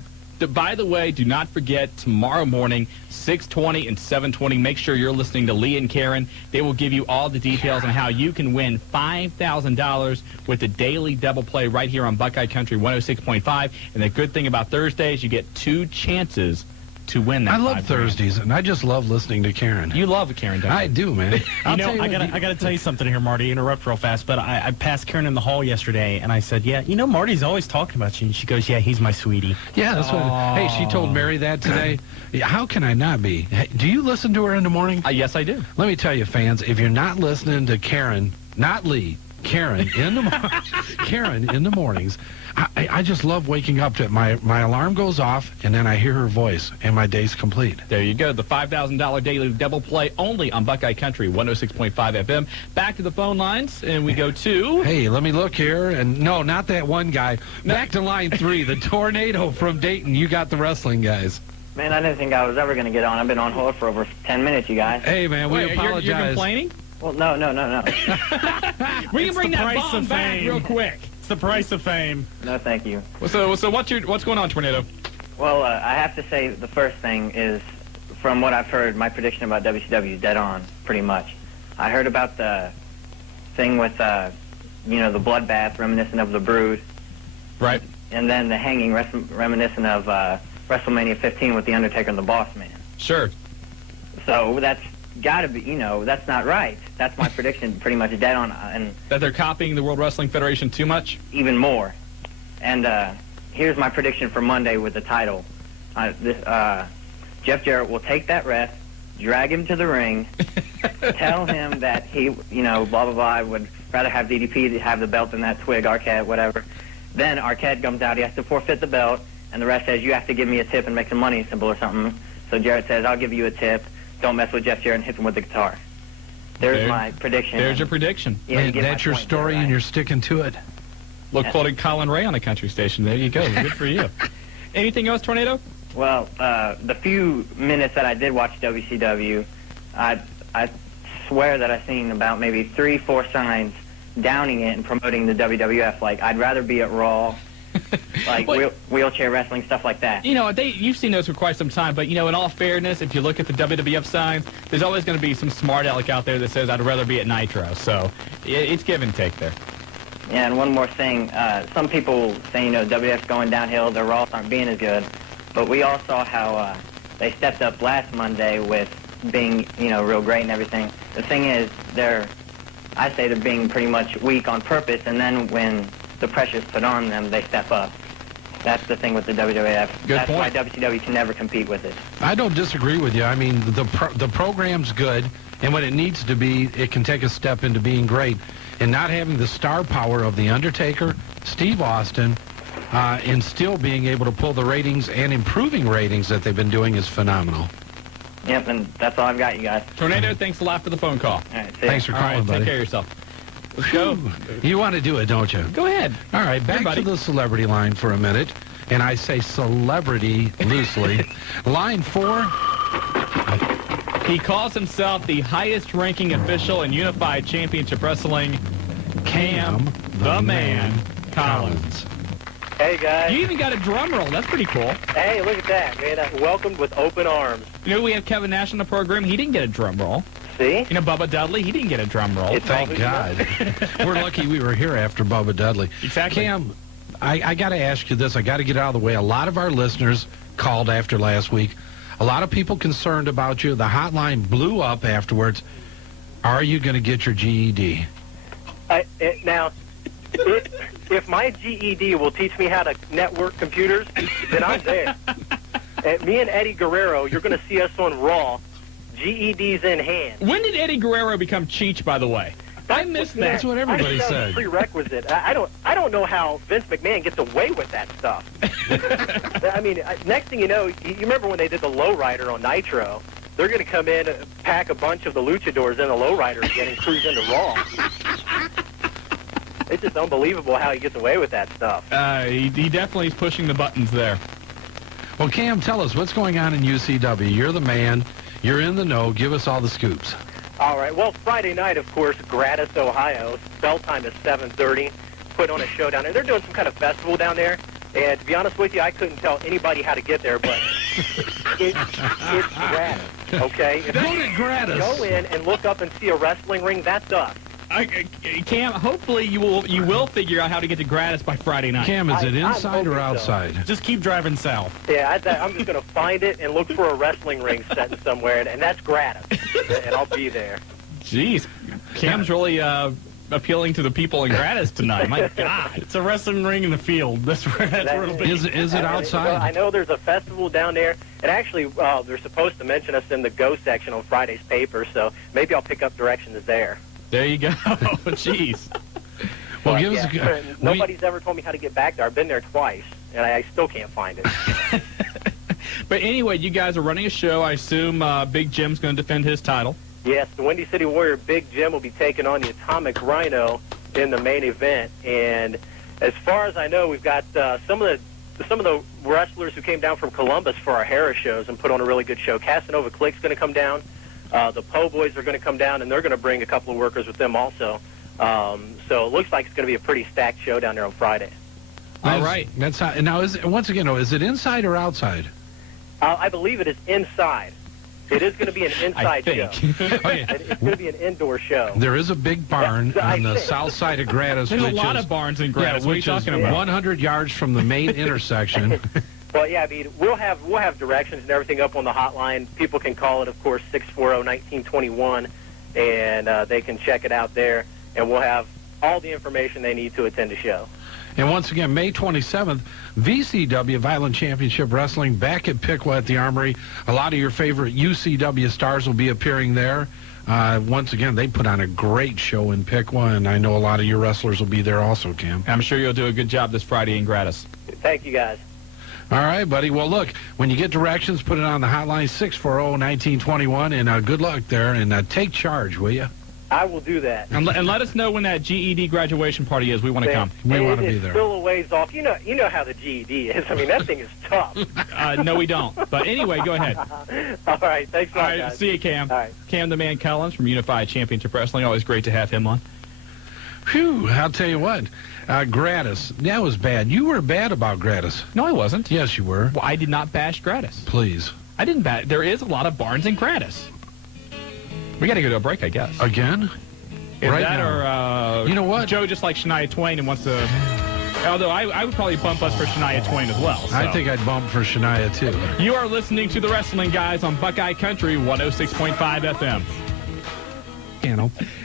By the way, do not forget, tomorrow morning, 6:20 and 7:20, make sure you're listening to Lee and Karen. They will give you all the details on how you can win $5,000 with the daily double play right here on Buckeye Country 106.5. And the good thing about Thursdays, you get 2 chances to win that. I love Thursdays, and I just love listening to Karen. You love Karen, don't you? I do, man. I gotta tell you something here, Marty. Interrupt real fast, but I passed Karen in the hall yesterday, and I said, "Yeah, Marty's always talking about you." And she goes, "Yeah, he's my sweetie." Yeah, that's what. Hey, she told Mary that today. Yeah, how can I not be? Hey, do you listen to her in the morning? Yes, I do. Let me tell you, fans, if you're not listening to Karen, not Lee, Karen in the Karen in the mornings, I just love waking up to it. My alarm goes off, and then I hear her voice, and my day's complete. There you go. The $5,000 daily double play only on Buckeye Country 106.5 FM. Back to the phone lines, and we go to... Hey, let me look here. And no, not that one guy. Back to line 3, the Tornado from Dayton. You got the wrestling guys. Man, I didn't think I was ever going to get on. I've been on hold for over 10 minutes, you guys. Hey, man, we apologize. You're complaining? Well, no. We can bring that bomb back real quick. It's the price of fame. No, thank you. So what's going on, Tornado? Well, I have to say the first thing is, from what I've heard, my prediction about WCW is dead on, pretty much. I heard about the thing with, the bloodbath reminiscent of the Brood. Right. And then the hanging reminiscent of WrestleMania 15 with The Undertaker and the Boss Man. Sure. So that's gotta be, that's not right. That's my prediction, pretty much dead on, and That they're copying the World Wrestling Federation too much? even more. And here's my prediction for Monday with the title. Jeff Jarrett will take that ref, drag him to the ring, tell him that he, blah, blah, blah, I would rather have DDP to have the belt than that Twig, Arquette, whatever. Then Arquette comes out, he has to forfeit the belt, and the ref says, you have to give me a tip and make some money symbol or something. So Jarrett says, I'll give you a tip. Don't mess with Jeff Jarrett and hit him with the guitar. There's my prediction. There's your prediction. Yeah, you get my That's your point story, there, and right? you're sticking to it. Look, quoted Colin Ray on a country station. There you go. Good for you. Anything else, Tornado? Well, the few minutes that I did watch WCW, I swear that I've seen about maybe 3-4 signs downing it and promoting the WWF. Like, I'd rather be at Raw, like wheelchair wrestling, stuff like that. You've seen those for quite some time, but, in all fairness, if you look at the WWF signs, there's always going to be some smart aleck out there that says, I'd rather be at Nitro. So it's give and take there. Yeah, and one more thing. Some people say, WWF's going downhill, their Raws aren't being as good. But we all saw how they stepped up last Monday with being, real great and everything. The thing is, I say they're being pretty much weak on purpose, and then when the pressure's put on them, they step up. That's the thing with the WWF. That's why WCW can never compete with it. I don't disagree with you. I mean, the program's good, and when it needs to be, it can take a step into being great. And not having the star power of The Undertaker, Steve Austin, and still being able to pull the ratings and improving ratings that they've been doing is phenomenal. Yep, and that's all I've got, you guys. Tornado, thanks a lot for the phone call. All right, see ya. Thanks for All calling, right, buddy. take care of yourself. Let's go. You want to do it, don't you? Go ahead. All right, back to the celebrity line for a minute. And I say celebrity loosely. Line 4. He calls himself the highest-ranking official in Unified Championship Wrestling, Cam the Man Collins. Hey, guys. You even got a drum roll. That's pretty cool. Hey, look at that, man. Welcomed with open arms. We have Kevin Nash on the program. He didn't get a drum roll. See? Bubba Dudley, he didn't get a drum roll. Thank God. We're lucky we were here after Bubba Dudley. Exactly. Cam, I got to ask you this. I got to get it out of the way. A lot of our listeners called after last week. A lot of people concerned about you. The hotline blew up afterwards. Are you going to get your GED? Now, if my GED will teach me how to network computers, then I'm there. Me and Eddie Guerrero, you're going to see us on Raw, GEDs in hand. When did Eddie Guerrero become Cheech, by the way? I missed that. That's what everybody That's said. a prerequisite. I don't know how Vince McMahon gets away with that stuff. I mean, next thing you know, you remember when they did the lowrider on Nitro? They're going to come in, pack a bunch of the luchadors in the lowrider again and cruise into Raw. It's just unbelievable how he gets away with that stuff. He definitely is pushing the buttons there. Well, Cam, tell us what's going on in UCW. You're the man. You're in the know. Give us all the scoops. All right. Well, Friday night, of course, Gratis, Ohio. Bell time is 7:30. Put on a show down there. They're doing some kind of festival down there. And to be honest with you, I couldn't tell anybody how to get there, but it's gratis. Okay? If you gratis. Go in and look up and see a wrestling ring, that's us. Cam, hopefully you will figure out how to get to Gratis by Friday night. Cam, is it inside or so. outside? Just keep driving south. Yeah, I'm just going to find it and look for a wrestling ring set somewhere, and that's gratis. And I'll be there. Jeez. Cam's really appealing to the people in Gratis tonight. My God. It's a wrestling ring in the field. That's where it'll be. Is it outside? Well, I know there's a festival down there, and actually they're supposed to mention us in the Go section on Friday's paper, so maybe I'll pick up directions there. There you go. Jeez. Well, give us nobody's ever told me how to get back there. I've been there twice, and I still can't find it. But anyway, you guys are running a show. I assume Big Jim's going to defend his title. Yes, the Windy City Warrior Big Jim will be taking on the Atomic Rhino in the main event. And as far as I know, we've got some of the wrestlers who came down from Columbus for our Harris shows and put on a really good show. Casanova Click's going to come down. The Po Boys are going to come down, and they're going to bring a couple of workers with them also. So it looks like it's going to be a pretty stacked show down there on Friday. All right. That's how, now, is it inside or outside? I believe it is inside. It is going to be an inside show. Okay. It's going to be an indoor show. There is a big barn on the south side of Gratis. There's which a lot is, of barns in Gratis. Yeah, what are you which talking is about? 100 yards from the main intersection. Well, yeah, I mean, we'll have directions and everything up on the hotline. People can call it, of course, 640-1921, and they can check it out there. And we'll have all the information they need to attend the show. And once again, May 27th, VCW Violent Championship Wrestling back at Piqua at the Armory. A lot of your favorite UCW stars will be appearing there. Once again, they put on a great show in Piqua, and I know a lot of your wrestlers will be there also, Cam. I'm sure you'll do a good job this Friday in Gratis. Thank you, guys. All right, buddy. Well, look, when you get directions, put it on the hotline, 640-1921, and good luck there, and take charge, will you? I will do that. And let us know when that GED graduation party is. We want to come. We want to be It's there. still a ways off. You know how the GED is. I mean, that thing is tough. No, we don't. But anyway, go ahead. All right. Thanks a lot, All right, guys. see you, Cam. All right. Cam the Man Collins from Unified Championship Wrestling. Always great to have him on. Phew, I'll tell you what. Gratis. That was bad. You were bad about Gratis. No, I wasn't. Yes, you were. Well, I did not bash Gratis. Please. I didn't bash. There is a lot of barns in Gratis. We got to go to a break, I guess. Again? Is right that now. Or you know what? Joe just like Shania Twain and wants to... Although I would probably bump us for Shania Twain as well. So. I think I'd bump for Shania, too. You are listening to The Wrestling Guys on Buckeye Country 106.5 FM.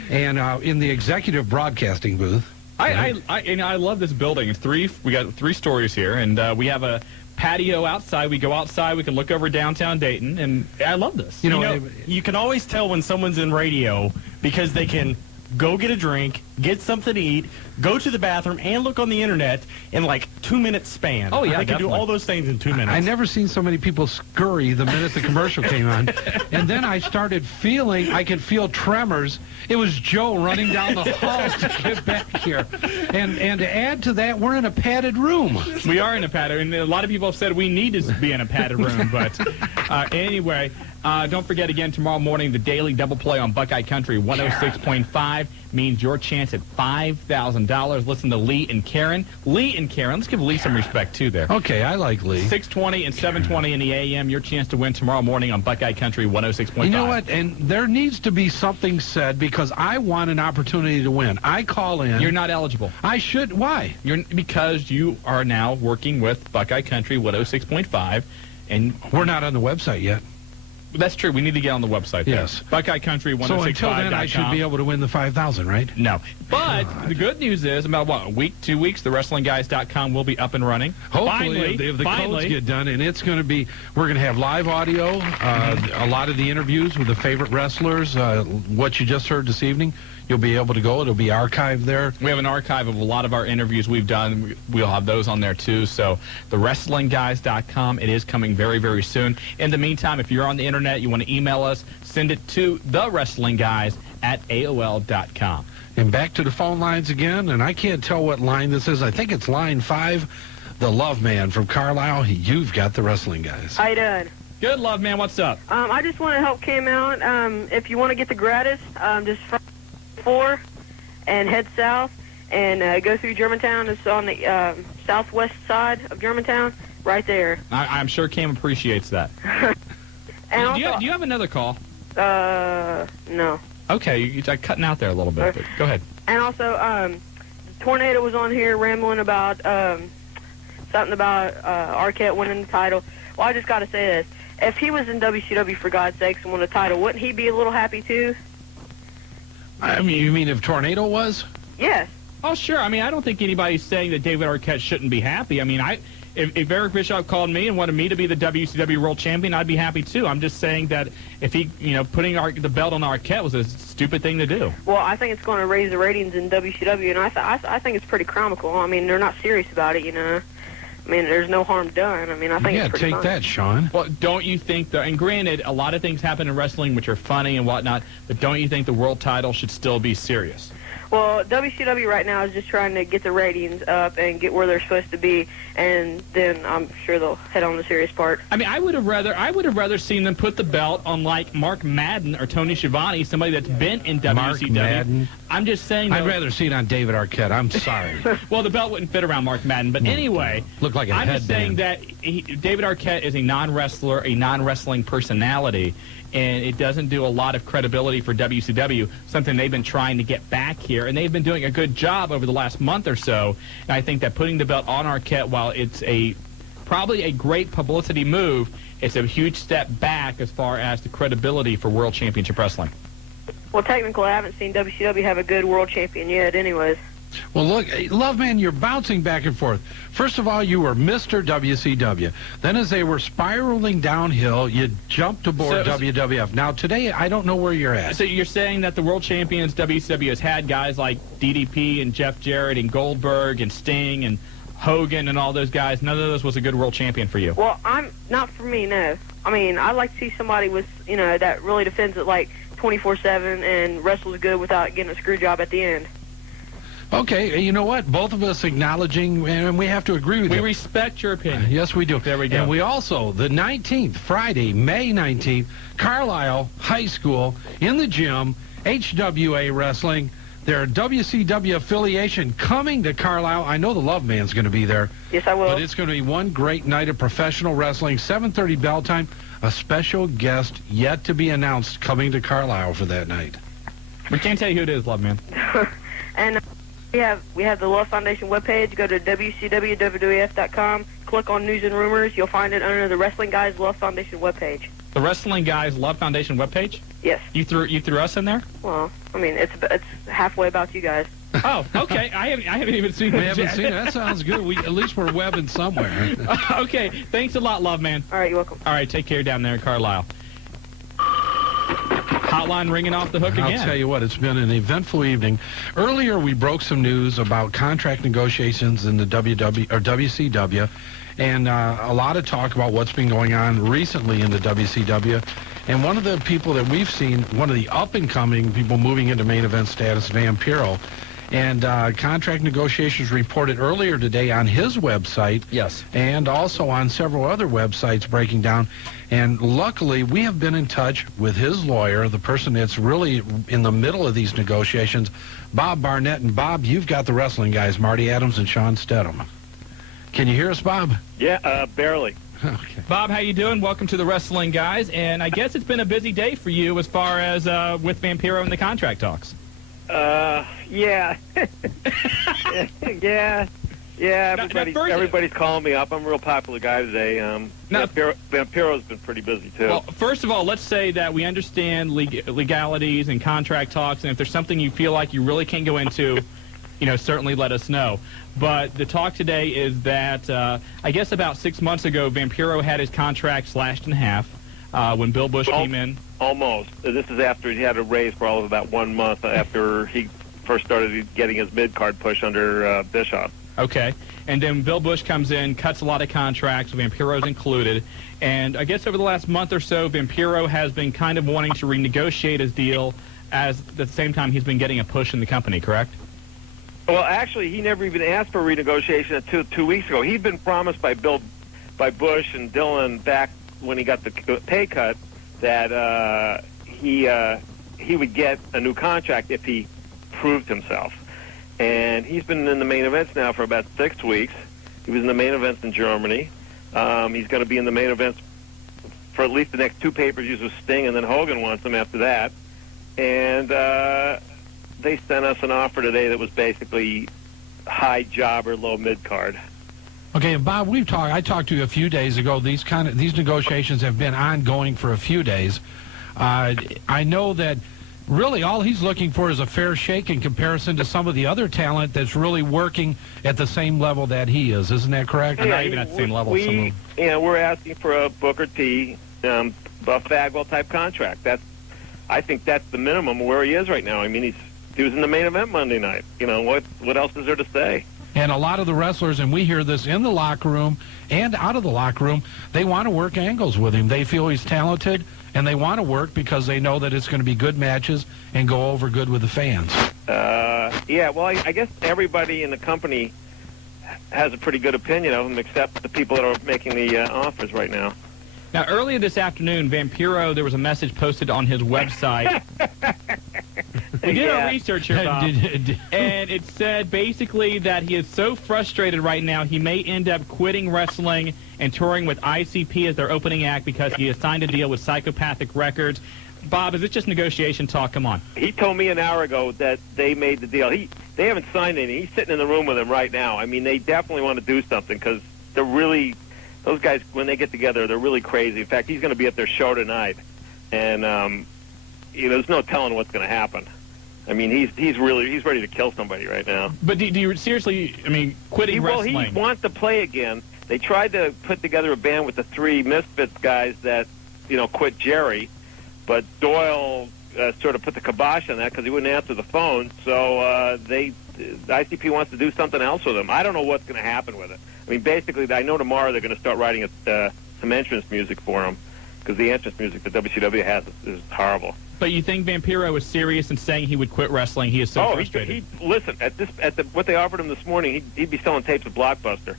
And in the executive broadcasting booth. I love this building. We got three stories here, and we have a patio outside. We go outside. We can look over downtown Dayton, and I love this. You know, you can always tell when someone's in radio because they can go get a drink, get something to eat, go to the bathroom, and look on the internet in like 2 minute span. Oh, yeah, they can do all those things in 2 minutes. I never seen so many people scurry the minute the commercial came on. And then I started I could feel tremors. It was Joe running down the halls to get back here. And to add to that, we're in a padded room. We are in a padded, and a lot of people have said we need to be in a padded room. But anyway, don't forget again tomorrow morning the daily double play on Buckeye Country 106.5 means your chance at $5,000. Listen to Lee and Karen. Lee and Karen, let's give Lee some respect too there. Okay, I like Lee. 6:20 and 7:20 in the AM. Your chance to win tomorrow morning on Buckeye Country 106.5. You know what? And there needs to be something said because I want an opportunity to win. I call in. You're not eligible. I should. Why? Because you are now working with Buckeye Country 106.5, and we're not on the website yet. That's true. We need to get on the website there. Yes. Buckeye Country 106.5. So until then, I should be able to win the $5,000, right? No. But the good news is, about a week, 2 weeks, thewrestlingguys.com will be up and running. Hopefully, if the codes get done, and it's going to be, we're going to have live audio, a lot of the interviews with the favorite wrestlers, what you just heard this evening. You'll be able to go. It'll be archived there. We have an archive of a lot of our interviews we've done. We'll have those on there, too. So thewrestlingguys.com, it is coming very, very soon. In the meantime, if you're on the internet, you want to email us, send it to thewrestlingguys@AOL.com. And back to the phone lines again, and I can't tell what line this is. I think it's line 5, the Love Man from Carlisle. You've got the Wrestling Guys. How you doing? Good, Love Man. What's up? I just want to help Cam out. If you want to get the gratis, just from 4 and head south and go through Germantown. It's on the southwest side of Germantown, right there. I'm sure Cam appreciates that. And do you have another call? No. Okay, you're cutting out there a little bit. But go ahead. And also, Tornado was on here rambling about something about Arquette winning the title. Well, I just got to say this. If he was in WCW, for God's sakes, and won the title, wouldn't he be a little happy, too? I mean, you mean if Tornado was? Yes. Oh, sure. I mean, I don't think anybody's saying that David Arquette shouldn't be happy. I mean, if Eric Bischoff called me and wanted me to be the WCW World Champion, I'd be happy, too. I'm just saying that if he, putting the belt on Arquette was a stupid thing to do. Well, I think it's going to raise the ratings in WCW, and I think it's pretty comical. I mean, they're not serious about it, I mean, there's no harm done. I mean, I think it's pretty fun. That, Shawn. Well, don't you think, and granted, a lot of things happen in wrestling which are funny and whatnot, but don't you think the world title should still be serious? Well, WCW right now is just trying to get the ratings up and get where they're supposed to be, and then I'm sure they'll head on the serious part. I mean, I would have rather seen them put the belt on like Mark Madden or Tony Schiavone, somebody that's been in WCW. Mark Madden. I'm just saying. I'd rather see it on David Arquette. I'm sorry. Well, the belt wouldn't fit around Mark Madden, but anyway, look like a I'm just saying headband. that David Arquette is a non-wrestler, a non-wrestling personality. And it doesn't do a lot of credibility for WCW, something they've been trying to get back here. And they've been doing a good job over the last month or so. And I think that putting the belt on Arquette, while it's a probably a great publicity move. It's a huge step back as far as the credibility for World Championship Wrestling. Well, technically, I haven't seen WCW have a good world champion yet anyways. Well, look, Love Man, you're bouncing back and forth. First of all, you were Mr. WCW. Then as they were spiraling downhill, you jumped aboard WWF. Now, today, I don't know where you're at. So you're saying that the world champions WCW has had guys like DDP and Jeff Jarrett and Goldberg and Sting and Hogan and all those guys. None of those was a good world champion for you. Well, not for me, no. I mean, I'd like to see somebody with, that really defends it like 24/7 and wrestles good without getting a screw job at the end. Okay, you know what? Both of us acknowledging, and we have to agree with you. We respect your opinion. Yes, we do. There we go. And we also, the 19th, Friday, May 19th, Carlisle High School, in the gym, HWA Wrestling, their WCW affiliation coming to Carlisle. I know the Love Man's going to be there. Yes, I will. But it's going to be one great night of professional wrestling, 7:30 bell time. A special guest yet to be announced coming to Carlisle for that night. We can't tell you who it is, Love Man. And we have the Love Foundation webpage. Go to WCWWF.com. Click on News and Rumors. You'll find it under the Wrestling Guys Love Foundation webpage. The Wrestling Guys Love Foundation webpage? Yes. You threw us in there? Well, I mean, it's halfway about you guys. Oh, okay. I haven't even seen it. We haven't seen it. That sounds good. At least we're webbing somewhere. Okay. Thanks a lot, Love Man. All right, you're welcome. All right, take care down there in Carlisle. Hotline ringing off the hook again. I'll tell you what, it's been an eventful evening. Earlier, we broke some news about contract negotiations in the WCW, and a lot of talk about what's been going on recently in the WCW. And one of the people that we've seen, one of the up-and-coming people moving into main event status, Vampiro, and contract negotiations reported earlier today on his website. Yes. And also on several other websites breaking down. And luckily, we have been in touch with his lawyer, the person that's really in the middle of these negotiations, Bob Barnett. And Bob, you've got the wrestling guys, Marty Adams and Shawn Stedham. Can you hear us, Bob? Yeah, barely. Okay. Bob, how you doing? Welcome to the Wrestling Guys. And I guess it's been a busy day for you as far as with Vampiro and the contract talks. Yeah. Yeah, everybody's calling me up. I'm a real popular guy today. Vampiro's been pretty busy, too. Well, first of all, let's say that we understand legalities and contract talks, and if there's something you feel like you really can't go into, certainly let us know. But the talk today is that, I guess about 6 months ago, Vampiro had his contract slashed in half when Bill Bush came in. Almost. This is after he had a raise for all of about 1 month after he first started getting his mid-card push under Bischoff. Okay. And then Bill Bush comes in, cuts a lot of contracts, Vampiro's included. And I guess over the last month or so, Vampiro has been kind of wanting to renegotiate his deal as at the same time he's been getting a push in the company, correct? Well, actually, he never even asked for renegotiation until 2 weeks ago. He'd been promised by Bush and Dillon back when he got the pay cut that he would get a new contract if he proved himself. And he's been in the main events now for about 6 weeks. He was in the main events in Germany. He's going to be in the main events for at least the next 2 pay-per-views with Sting, and then Hogan wants him after that. And they sent us an offer today that was basically high job or low mid-card. Okay, Bob, I talked to you a few days ago. These negotiations have been ongoing for a few days. I know that really all he's looking for is a fair shake in comparison to some of the other talent that's really working at the same level that he is. Isn't that correct? Yeah, not even at the same level. We're asking for a Booker T, Buff Bagwell type contract. I think that's the minimum where he is right now. I mean, he was in the main event Monday night. What else is there to say? And a lot of the wrestlers, and we hear this in the locker room and out of the locker room, they want to work angles with him. They feel he's talented, and they want to work because they know that it's going to be good matches and go over good with the fans. Yeah, well, I guess everybody in the company has a pretty good opinion of him, except the people that are making the offers right now. Now, earlier this afternoon, Vampiro, there was a message posted on his website. We did our research here, Bob, and it said basically that he is so frustrated right now he may end up quitting wrestling and touring with ICP as their opening act because he has signed a deal with Psychopathic Records. Bob, is it just negotiation talk? Come on. He told me an hour ago that they made the deal. They haven't signed anything. He's sitting in the room with him right now. I mean, they definitely want to do something because they're really those guys, when they get together, they're really crazy. In fact, he's going to be at their show tonight, and there's no telling what's going to happen. I mean, he's ready to kill somebody right now. But do you seriously? I mean, quitting wrestling. Well, he wants to play again. They tried to put together a band with the 3 Misfits guys that quit Jerry, but Doyle sort of put the kibosh on that because he wouldn't answer the phone. So the ICP wants to do something else with him. I don't know what's going to happen with it. I mean, basically, I know tomorrow they're going to start writing some entrance music for him because the entrance music that WCW has is horrible. But you think Vampiro was serious in saying he would quit wrestling? He is so frustrated. Listen, what they offered him this morning, he'd be selling tapes of Blockbuster.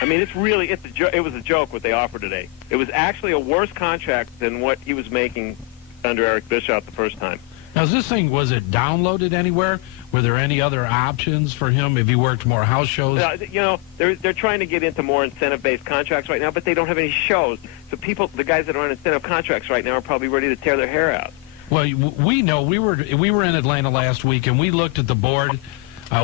I mean, it was a joke what they offered today. It was actually a worse contract than what he was making under Eric Bischoff the first time. Now, was it downloaded anywhere? Were there any other options for him if he worked more house shows? They're trying to get into more incentive-based contracts right now, but they don't have any shows. So the guys that are on incentive contracts right now are probably ready to tear their hair out. Well, we know we were in Atlanta last week, and we looked at the board.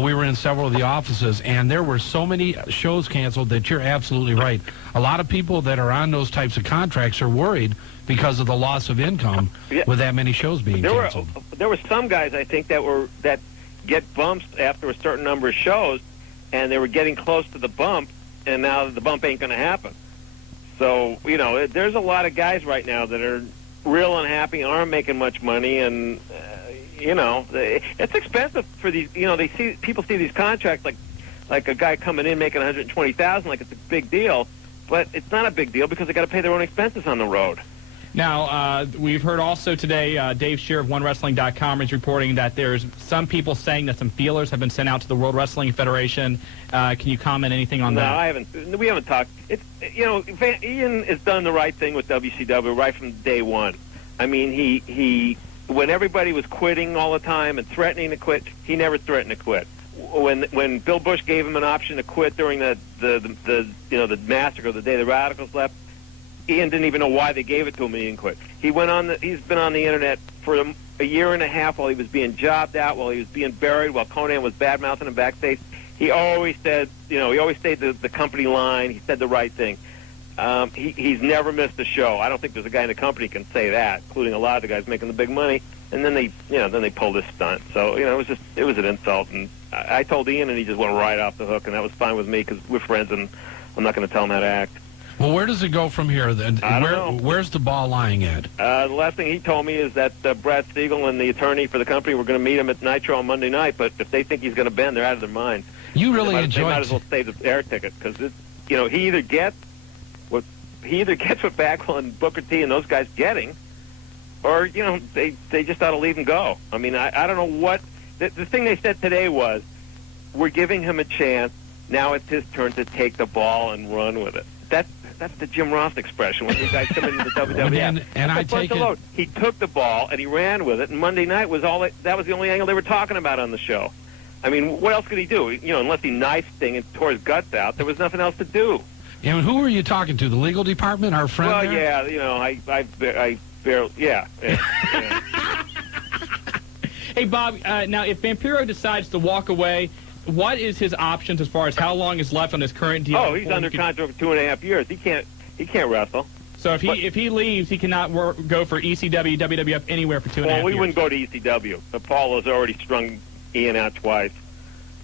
We were in several of the offices, and there were so many shows canceled that you're absolutely right. A lot of people that are on those types of contracts are worried because of the loss of income with that many shows being canceled. There were some guys, I think, that get bumps after a certain number of shows, and they were getting close to the bump, and now the bump ain't going to happen. So, there's a lot of guys right now that are real unhappy, aren't making much money, and it's expensive for these. People see these contracts like a guy coming in making $120,000 like it's a big deal, but it's not a big deal because they got to pay their own expenses on the road. Now, we've heard also today, Dave Scheer of OneWrestling.com is reporting that there's some people saying that some feelers have been sent out to the World Wrestling Federation. Can you comment anything on that? No, I haven't. We haven't talked. Ian has done the right thing with WCW right from day one. I mean, he when everybody was quitting all the time and threatening to quit, he never threatened to quit. When Bill Bush gave him an option to quit during the massacre, the day the Radicals left, Ian didn't even know why they gave it to him, and he didn't quit. He's been on the internet for a year and a half while he was being jobbed out, while he was being buried, while Conan was bad-mouthing him backstage. He always said, he always stayed the company line. He said the right thing. He's never missed a show. I don't think there's a guy in the company can say that, including a lot of the guys making the big money. And then they pulled this stunt. So it was an insult. And I told Ian, and he just went right off the hook, and that was fine with me because we're friends, and I'm not going to tell him how to act. Well, where does it go from here then? I don't know. Where's the ball lying at? The last thing he told me is that Brad Siegel and the attorney for the company were going to meet him at Nitro on Monday night. But if they think he's going to bend, they're out of their minds. You really They might as well save the air ticket because he either gets what Bagwell and Booker T and those guys getting, or they just ought to leave him go. I mean, I don't know what the thing they said today was, we're giving him a chance. Now it's his turn to take the ball and run with it. That's the Jim Ross expression when you guys come into the WWF. And I take it. He took the ball and he ran with it. And Monday night was that was the only angle they were talking about on the show. I mean, what else could he do? Unless he knifed thing and tore his guts out, there was nothing else to do. And who were you talking to? The legal department, our friend? Well, there? yeah, I barely, yeah. Hey, Bob. Now, if Vampiro decides to walk away, what is his options as far as how long is left on his current deal? Oh, he's under contract for 2.5 years. He can't wrestle. So if he leaves, he cannot go for ECW, WWF, anywhere for 2.5 years. Well, we wouldn't go to ECW. Paul has already strung Ian out twice.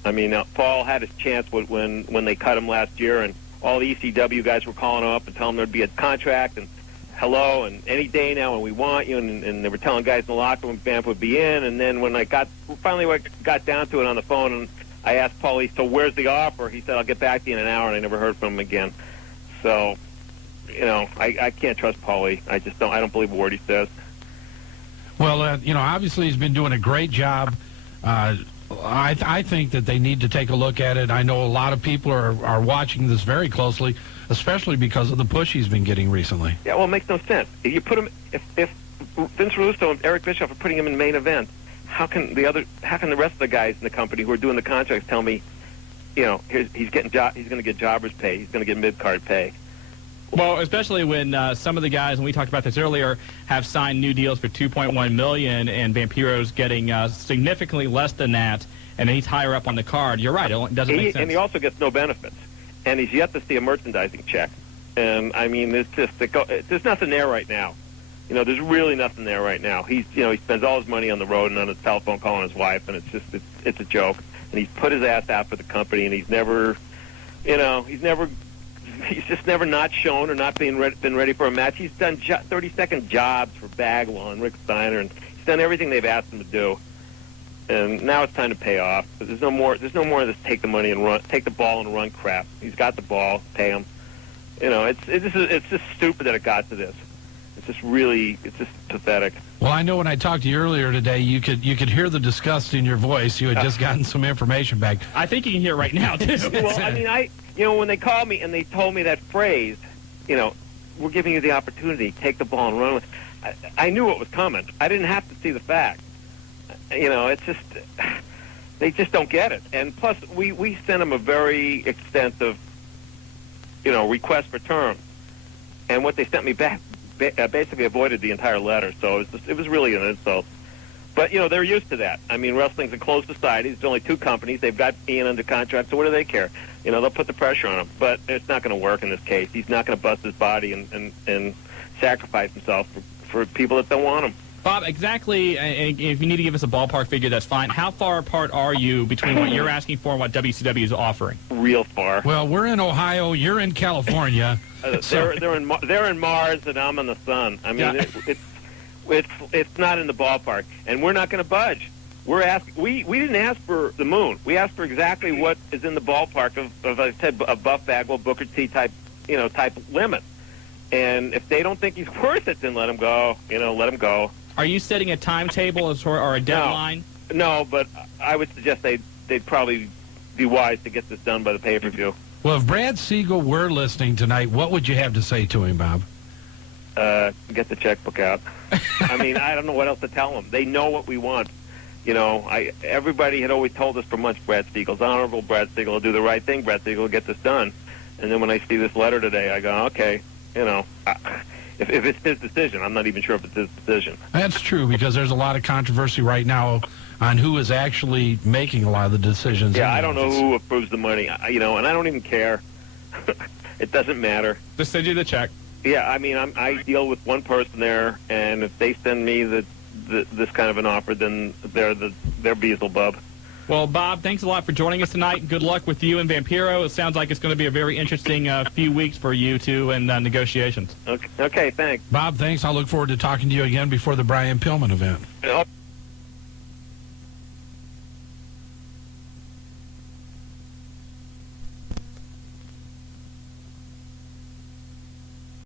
I mean, Paul had his chance when they cut him last year, and all the ECW guys were calling him up and telling him there'd be a contract and hello and any day now and we want you, and they were telling guys in the locker room Vamp would be in. And then when I finally got down to it on the phone, and I asked Paulie, so where's the offer? He said, I'll get back to you in an hour, and I never heard from him again. So, I can't trust Paulie. I don't believe a word he says. Well, obviously he's been doing a great job. I think that they need to take a look at it. I know a lot of people are watching this very closely, especially because of the push he's been getting recently. Yeah, well, it makes no sense. If you put him, if Vince Russo and Eric Bischoff are putting him in main event, how can the rest of the guys in the company who are doing the contracts tell me, he's going to get jobbers pay, he's going to get mid-card pay? Well, especially when some of the guys, and we talked about this earlier, have signed new deals for $2.1 million, and Vampiro's getting significantly less than that, and he's higher up on the card. You're right; it doesn't make sense. And he also gets no benefits, and he's yet to see a merchandising check. And I mean, it's just there's nothing there right now. You know, there's really nothing there right now. He spends all his money on the road and on his telephone calling his wife, and it's a joke. And he's put his ass out for the company, and he's just never not shown or not been ready for a match. He's done 30-second jobs for Bagwell and Rick Steiner, and he's done everything they've asked him to do. And now it's time to pay off. But there's no more of this take the money and run, take the ball and run crap. He's got the ball, pay him. You know, it's just stupid that it got to this. It's just pathetic. Well, I know when I talked to you earlier today, you could hear the disgust in your voice. You had just gotten some information back. I think you can hear it right now, too. Well, I mean, when they called me and they told me that phrase, you know, we're giving you the opportunity, take the ball and run with it, I knew it was coming. I didn't have to see the fact. You know, it's just, they just don't get it. And plus, we sent them a very extensive, you know, request for terms. And what they sent me back basically avoided the entire letter. So it was really an insult. But, you know, they're used to that. I mean, wrestling's a closed society. There's only two companies. They've got Ian under contract, so what do they care? You know, they'll put the pressure on him. But it's not going to work in this case. He's not going to bust his body and sacrifice himself for people that don't want him. Bob, exactly, and if you need to give us a ballpark figure, that's fine. How far apart are you between what you're asking for and what WCW is offering? Real far. Well, we're in Ohio. You're in California. They're in Mars, and I'm in the sun. I mean, yeah. It's not in the ballpark, and we're not going to budge. We didn't ask for the moon. We asked for exactly what is in the ballpark of I said, a Buff Bagwell, Booker T type limit. And if they don't think he's worth it, then let him go. You know, let him go. Are you setting a timetable or a deadline? No, but I would suggest they'd probably be wise to get this done by the pay-per-view. Well, if Brad Siegel were listening tonight, what would you have to say to him, Bob? Get the checkbook out. I mean, I don't know what else to tell them. They know what we want. You know, everybody had always told us for months Brad Siegel's honorable, Brad Siegel will do the right thing, Brad Siegel will get this done. And then when I see this letter today, I go, okay, you know, if it's his decision, I'm not even sure if it's his decision. That's true, because there's a lot of controversy right now on who is actually making a lot of the decisions. Yeah, I don't know who approves the money, you know, and I don't even care. It doesn't matter. Just send you the check. Yeah, I mean, I deal with one person there, and if they send me this kind of an offer, then they're Beelzebub. Well, Bob, thanks a lot for joining us tonight. Good luck with you and Vampiro. It sounds like it's going to be a very interesting few weeks for you two in negotiations. Okay, thanks. Bob, thanks. I'll look forward to talking to you again before the Brian Pillman event.